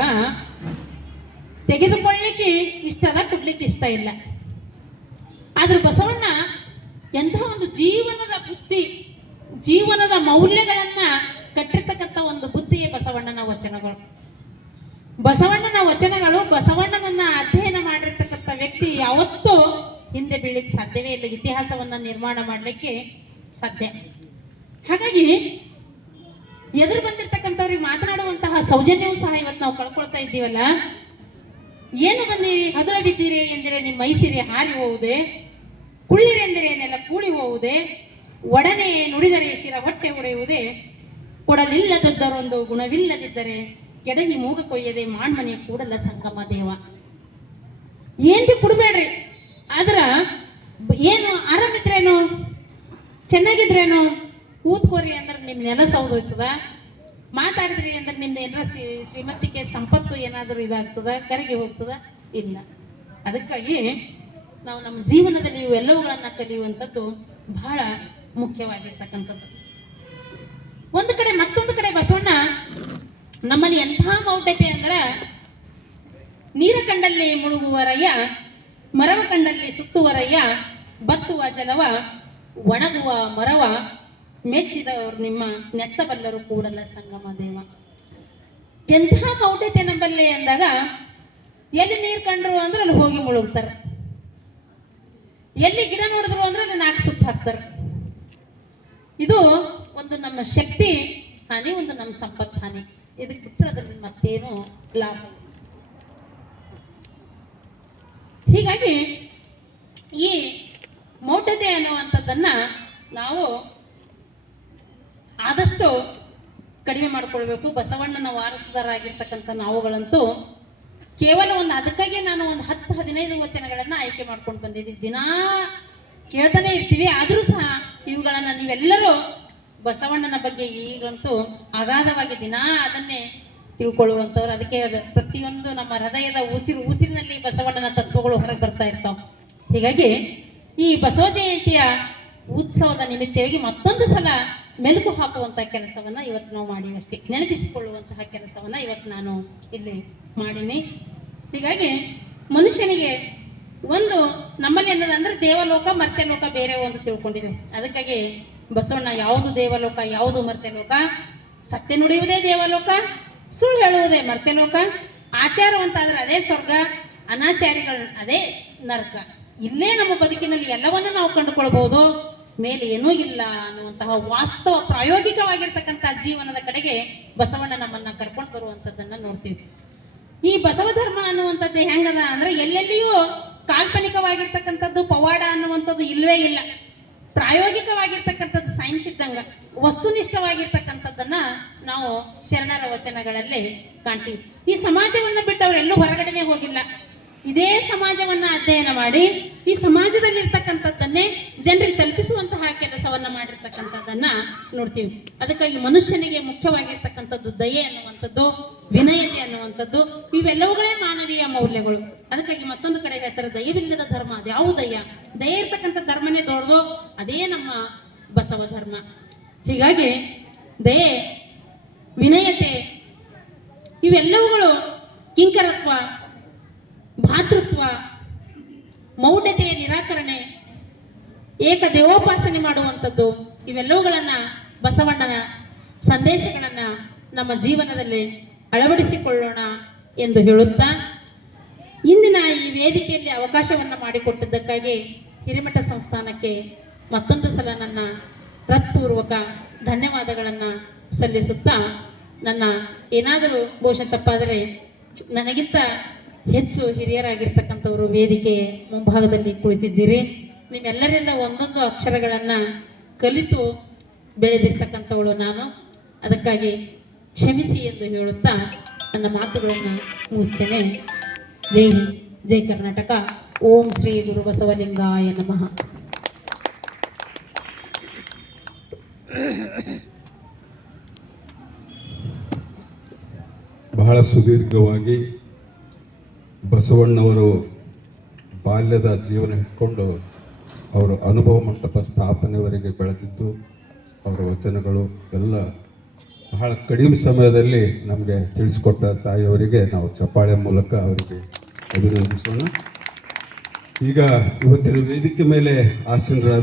ತೆಗೆದುಕೊಳ್ಳಿಕ್ಕೆ ಇಷ್ಟ ಅದ, ಕೊಡ್ಲಿಕ್ಕೆ ಇಷ್ಟ ಇಲ್ಲ. ಆದ್ರೆ ಬಸವಣ್ಣ ಎಂಥ ಒಂದು ಜೀವನದ ಬುದ್ಧಿ, ಜೀವನದ ಮೌಲ್ಯಗಳನ್ನ ಕಟ್ಟಿರ್ತಕ್ಕಂಥ ಒಂದು ಬುದ್ಧಿಯೇ ಬಸವಣ್ಣನ ವಚನಗಳು. ಬಸವಣ್ಣನ ವಚನಗಳು, ಬಸವಣ್ಣನನ್ನ ಅಧ್ಯಯನ ಮಾಡಿರ್ತಕ್ಕಂಥ ವ್ಯಕ್ತಿ ಯಾವತ್ತೂ ಹಿಂದೆ ಬೀಳಲಿಕ್ಕೆ ಸಾಧ್ಯವೇ ಇಲ್ಲ, ಇತಿಹಾಸವನ್ನ ನಿರ್ಮಾಣ ಮಾಡಲಿಕ್ಕೆ ಸಾಧ್ಯ. ಹಾಗಾಗಿ ಎದುರು ಬಂದಿರ್ತಕ್ಕಂಥವ್ರಿಗೆ ಮಾತನಾಡುವಂತಹ ಸೌಜನ್ಯವೂ ಸಹ ಇವತ್ತು ನಾವು ಕಳ್ಕೊಳ್ತಾ ಇದ್ದೀವಲ್ಲ. ಏನು ಬಂದಿರಿ ಹದುಳ ಬಿದ್ದೀರಿ ಎಂದರೆ ನಿಮ್ಮ ಮೈಸಿರಿ ಹಾರಿ ಹೋವುದೇ, ಕುಳ್ಳಿರೆಂದರೆ ನೆಲ ಕೂಡಿ ಹೋವುದೇ, ಒಡನೆ ನುಡಿದರೆ ಶಿರ ಹೊಟ್ಟೆ ಒಡೆಯುವುದೇ, ಕೊಡಲಿಲ್ಲದದ್ದರೊಂದು ಗುಣವಿಲ್ಲದಿದ್ದರೆ ಕೆಡಹಿ ಮೂಗ ಕೊಯ್ಯದೆ ಮಾಣ್ಮನೆ ಕೂಡಲ ಸಂಗಮ ದೇವ. ಏನ್ ಬಿ ಕೊಡ್ಬೇಡ್ರಿ, ಆದ್ರ ಏನು ಆರಾಮಿದ್ರೇನು, ಚೆನ್ನಾಗಿದ್ರೇನು, ಕೂತ್ಕೋರಿ ಅಂದ್ರೆ ನಿಮ್ ನೆಲ ಸೌದೋಯ್ತದ, ಮಾತಾಡಿದ್ರಿ ಅಂದ್ರೆ ನಿಮ್ದು ಏನಾರ ಶ್ರೀಮಂತಿಕೆ ಸಂಪತ್ತು ಏನಾದರೂ ಇದಾಗ್ತದ, ಕರಗಿ ಹೋಗ್ತದ? ಇಲ್ಲ. ಅದಕ್ಕಾಗಿ ನಾವು ನಮ್ಮ ಜೀವನದಲ್ಲಿ ಇವೆಲ್ಲವುಗಳನ್ನ ಕಲಿಯುವಂಥದ್ದು ಬಹಳ ಮುಖ್ಯವಾಗಿರ್ತಕ್ಕಂಥದ್ದು. ಒಂದು ಕಡೆ ಮತ್ತೊಂದು ಕಡೆ ಬಸವಣ್ಣ ನಮ್ಮಲ್ಲಿ ಎಂಥ ಮೌಢ್ಯತೆ ಅಂದ್ರೆ ನೀರ ಕಂಡಲ್ಲಿ ಮುಳುಗುವರಯ್ಯ, ಮರವ ಕಂಡಲ್ಲಿ ಸುತ್ತುವರಯ್ಯ, ಬತ್ತುವ ಜಲವ ಒಣಗುವ ಮರವ ಮೆಚ್ಚಿದವರು ನಿಮ್ಮ ನೆತ್ತಬಲ್ಲರು ಕೂಡಲ ಸಂಗಮ ದೇವ. ಎಂಥ ಮೌಢ್ಯತೆ ನಂಬಲ್ಲಿ ಅಂದಾಗ ಎಲ್ಲಿ ನೀರು ಕಂಡ್ರು ಅಂದ್ರೆ ಅಲ್ಲಿ ಹೋಗಿ ಮುಳುಗ್ತಾರೆ, ಎಲ್ಲಿ ಗಿಡ ನೋಡಿದ್ರು ಅಂದ್ರೆ ಅಲ್ಲಿ 4 ಸುತ್ತ ಹಾಕ್ತಾರೆ. ಇದು ಒಂದು ನಮ್ಮ ಶಕ್ತಿ ಹಾನಿ, ಒಂದು ನಮ್ಮ ಸಂಪತ್ತು ಹಾನಿ. ಇದಕ್ಕೆ ಬಿಟ್ಟರೆ ಅದ್ರಲ್ಲಿ ಮತ್ತೇನು ಲಾಭ. ಹೀಗಾಗಿ ಈ ಮೌಢ್ಯತೆ ಅನ್ನುವಂಥದ್ದನ್ನ ನಾವು ಆದಷ್ಟು ಕಡಿಮೆ ಮಾಡಿಕೊಳ್ಬೇಕು. ಬಸವಣ್ಣನ ವಾರಸುದಾರರಾಗಿರ್ತಕ್ಕಂಥ ನಾವುಗಳಂತೂ ಕೇವಲ ಅದಕ್ಕಾಗಿ ನಾನು 10-15 ವಚನಗಳನ್ನು ಆಯ್ಕೆ ಮಾಡ್ಕೊಂಡು ಬಂದಿದ್ದೀವಿ. ದಿನಾ ಕೇಳ್ತಾನೆ ಇರ್ತೀವಿ. ಆದರೂ ಸಹ ಇವುಗಳನ್ನು ನೀವೆಲ್ಲರೂ ಬಸವಣ್ಣನ ಬಗ್ಗೆ ಈಗಂತೂ ಅಗಾಧವಾಗಿ ದಿನಾ ಅದನ್ನೇ ತಿಳ್ಕೊಳ್ಳುವಂಥವ್ರು. ಅದಕ್ಕೆ ಪ್ರತಿಯೊಂದು ನಮ್ಮ ಹೃದಯದ ಉಸಿರಿನಲ್ಲಿ ಬಸವಣ್ಣನ ತತ್ವಗಳು ಹೊರಗೆ ಬರ್ತಾ ಇರ್ತಾವೆ. ಹೀಗಾಗಿ ಈ ಬಸವ ಜಯಂತಿಯ ಉತ್ಸವದ ನಿಮಿತ್ತವಾಗಿ ಮತ್ತೊಂದು ಸಲ ಮೆಲುಕು ಹಾಕುವಂತಹ ಕೆಲಸವನ್ನ ಇವತ್ತು ನಾವು ಮಾಡೀವಿ ಅಷ್ಟೇ. ನೆನಪಿಸಿಕೊಳ್ಳುವಂತಹ ಕೆಲಸವನ್ನ ಇವತ್ತು ನಾನು ಇಲ್ಲಿ ಮಾಡೀನಿ. ಹೀಗಾಗಿ ಮನುಷ್ಯನಿಗೆ ಒಂದು ನಮ್ಮಲ್ಲಿ ಏನದಂದ್ರೆ ದೇವಲೋಕ ಮರ್ತ್ಯಲೋಕ ಬೇರೆ ಒಂದು ತಿಳ್ಕೊಂಡಿದ್ದೇವೆ. ಅದಕ್ಕಾಗಿ ಬಸವಣ್ಣ ಯಾವುದು ದೇವಲೋಕ ಯಾವುದು ಮರ್ತ್ಯಲೋಕ, ಸತ್ಯ ನುಡಿಯುವುದೇ ದೇವಲೋಕ, ಸುಳ್ಳು ಹೇಳುವುದೇ ಮರ್ತ್ಯಲೋಕ, ಆಚಾರವಂತಾದ್ರೆ ಅದೇ ಸ್ವರ್ಗ, ಅನಾಚಾರಿಗಳು ಅದೇ ನರಕ. ಇಲ್ಲೇ ನಮ್ಮ ಬದುಕಿನಲ್ಲಿ ಎಲ್ಲವನ್ನೂ ನಾವು ಕಂಡುಕೊಳ್ಬಹುದು, ಮೇಲೆ ಏನೂ ಇಲ್ಲ ಅನ್ನುವಂತಹ ವಾಸ್ತವ ಪ್ರಾಯೋಗಿಕವಾಗಿರ್ತಕ್ಕಂಥ ಜೀವನದ ಕಡೆಗೆ ಬಸವಣ್ಣ ನಮ್ಮನ್ನ ಕರ್ಕೊಂಡು ಬರುವಂಥದ್ದನ್ನ ನೋಡ್ತೀವಿ. ಈ ಬಸವ ಧರ್ಮ ಅನ್ನುವಂಥದ್ದು ಹೆಂಗದ ಅಂದ್ರೆ ಎಲ್ಲೆಲ್ಲಿಯೂ ಕಾಲ್ಪನಿಕವಾಗಿರ್ತಕ್ಕಂಥದ್ದು ಪವಾಡ ಅನ್ನುವಂಥದ್ದು ಇಲ್ವೇ ಇಲ್ಲ. ಪ್ರಾಯೋಗಿಕವಾಗಿರ್ತಕ್ಕಂಥದ್ದು ಸೈನ್ಸ್ ಇದ್ದಂಗ ವಸ್ತುನಿಷ್ಠವಾಗಿರ್ತಕ್ಕಂಥದ್ದನ್ನ ನಾವು ಶರಣರ ವಚನಗಳಲ್ಲಿ ಕಾಣ್ತೀವಿ. ಈ ಸಮಾಜವನ್ನು ಬಿಟ್ಟು ಅವರೆಲ್ಲೂ ಹೊರಗಡೆನೆ ಹೋಗಿಲ್ಲ. ಇದೇ ಸಮಾಜವನ್ನ ಅಧ್ಯಯನ ಮಾಡಿ ಈ ಸಮಾಜದಲ್ಲಿರ್ತಕ್ಕಂಥದ್ದನ್ನೇ ಜನರಿಗೆ ತಲುಪಿಸುವಂತಹ ಕೆಲಸವನ್ನ ಮಾಡಿರ್ತಕ್ಕಂಥದ್ದನ್ನ ನೋಡ್ತೀವಿ. ಅದಕ್ಕಾಗಿ ಮನುಷ್ಯನಿಗೆ ಮುಖ್ಯವಾಗಿರ್ತಕ್ಕಂಥದ್ದು ದಯೆ ಅನ್ನುವಂಥದ್ದು, ವಿನಯತೆ ಅನ್ನುವಂಥದ್ದು, ಇವೆಲ್ಲವುಗಳೇ ಮಾನವೀಯ ಮೌಲ್ಯಗಳು. ಅದಕ್ಕಾಗಿ ಮತ್ತೊಂದು ಕಡೆ ಹೇಳ್ತಾರೆ, ದಯವಿಲ್ಲದ ಧರ್ಮ ಅದು ಯಾವ ದಯ ಇರ್ತಕ್ಕಂಥ ಧರ್ಮನೇ ದೊಡ್ಡದು, ಅದೇ ನಮ್ಮ ಬಸವ ಧರ್ಮ. ಹೀಗಾಗಿ ದಯೆ, ವಿನಯತೆ ಇವೆಲ್ಲವುಗಳು ಕಿಂಕರತ್ವ, ಭಾತೃತ್ವ, ಮೌಢ್ಯತೆಯ ನಿರಾಕರಣೆ, ಏಕ ದೇವೋಪಾಸನೆ ಮಾಡುವಂಥದ್ದು, ಇವೆಲ್ಲವುಗಳನ್ನ ಬಸವಣ್ಣನ ಸಂದೇಶಗಳನ್ನ ನಮ್ಮ ಜೀವನದಲ್ಲಿ ಅಳವಡಿಸಿಕೊಳ್ಳೋಣ ಎಂದು ಹೇಳುತ್ತಾ, ಇಂದಿನ ಈ ವೇದಿಕೆಯಲ್ಲಿ ಅವಕಾಶವನ್ನು ಮಾಡಿಕೊಟ್ಟಿದ್ದಕ್ಕಾಗಿ ಹಿರೇಮಠ ಸಂಸ್ಥಾನಕ್ಕೆ ಮತ್ತೊಂದು ಸಲ ನನ್ನ ಹೃತ್ಪೂರ್ವಕ ಧನ್ಯವಾದಗಳನ್ನು ಸಲ್ಲಿಸುತ್ತಾ, ನನ್ನ ಏನಾದರೂ ಬಹುಶಃ ತಪ್ಪಾದರೆ ನನಗಿಂತ ಹೆಚ್ಚು ಹಿರಿಯರಾಗಿರ್ತಕ್ಕಂಥವರು ವೇದಿಕೆ ಮುಂಭಾಗದಲ್ಲಿ ಕುಳಿತಿದ್ದೀರಿ. ನಿಮ್ಮೆಲ್ಲರಿಂದ ಒಂದೊಂದು ಅಕ್ಷರಗಳನ್ನು ಕಲಿತು ಬೆಳೆದಿರ್ತಕ್ಕಂಥವಳು ನಾನು. ಅದಕ್ಕಾಗಿ ಕ್ಷಮಿಸಿ ಎಂದು ಹೇಳುತ್ತಾ ನನ್ನ ಮಾತುಗಳನ್ನು ಮುಗಿಸ್ತೇನೆ. ಜೈ ಹಿಂದ್, ಜೈ ಕರ್ನಾಟಕ. ಓಂ ಶ್ರೀ ಗುರು ಬಸವಲಿಂಗಾಯ ನಮಃ. ಬಹಳ ಸುದೀರ್ಘವಾಗಿ ಬಸವಣ್ಣವರು ಬಾಲ್ಯದ ಜೀವನ ಇಟ್ಕೊಂಡು ಅವರು ಅನುಭವ ಮಂಟಪ ಸ್ಥಾಪನೆವರೆಗೆ ಬೆಳೆದಿದ್ದು, ಅವರ ವಚನಗಳು ಎಲ್ಲ ಬಹಳ ಕಡಿಮೆ ಸಮಯದಲ್ಲಿ ನಮಗೆ ತಿಳಿಸ್ಕೊಟ್ಟ ತಾಯಿಯವರಿಗೆ ನಾವು ಚಪ್ಪಾಳೆ ಮೂಲಕ ಅವರಿಗೆ ಅಭಿನಂದಿಸೋಣ. ಈಗ ಇವತ್ತಿನ ವೇದಿಕೆ ಮೇಲೆ ಆಸೀನರಾದ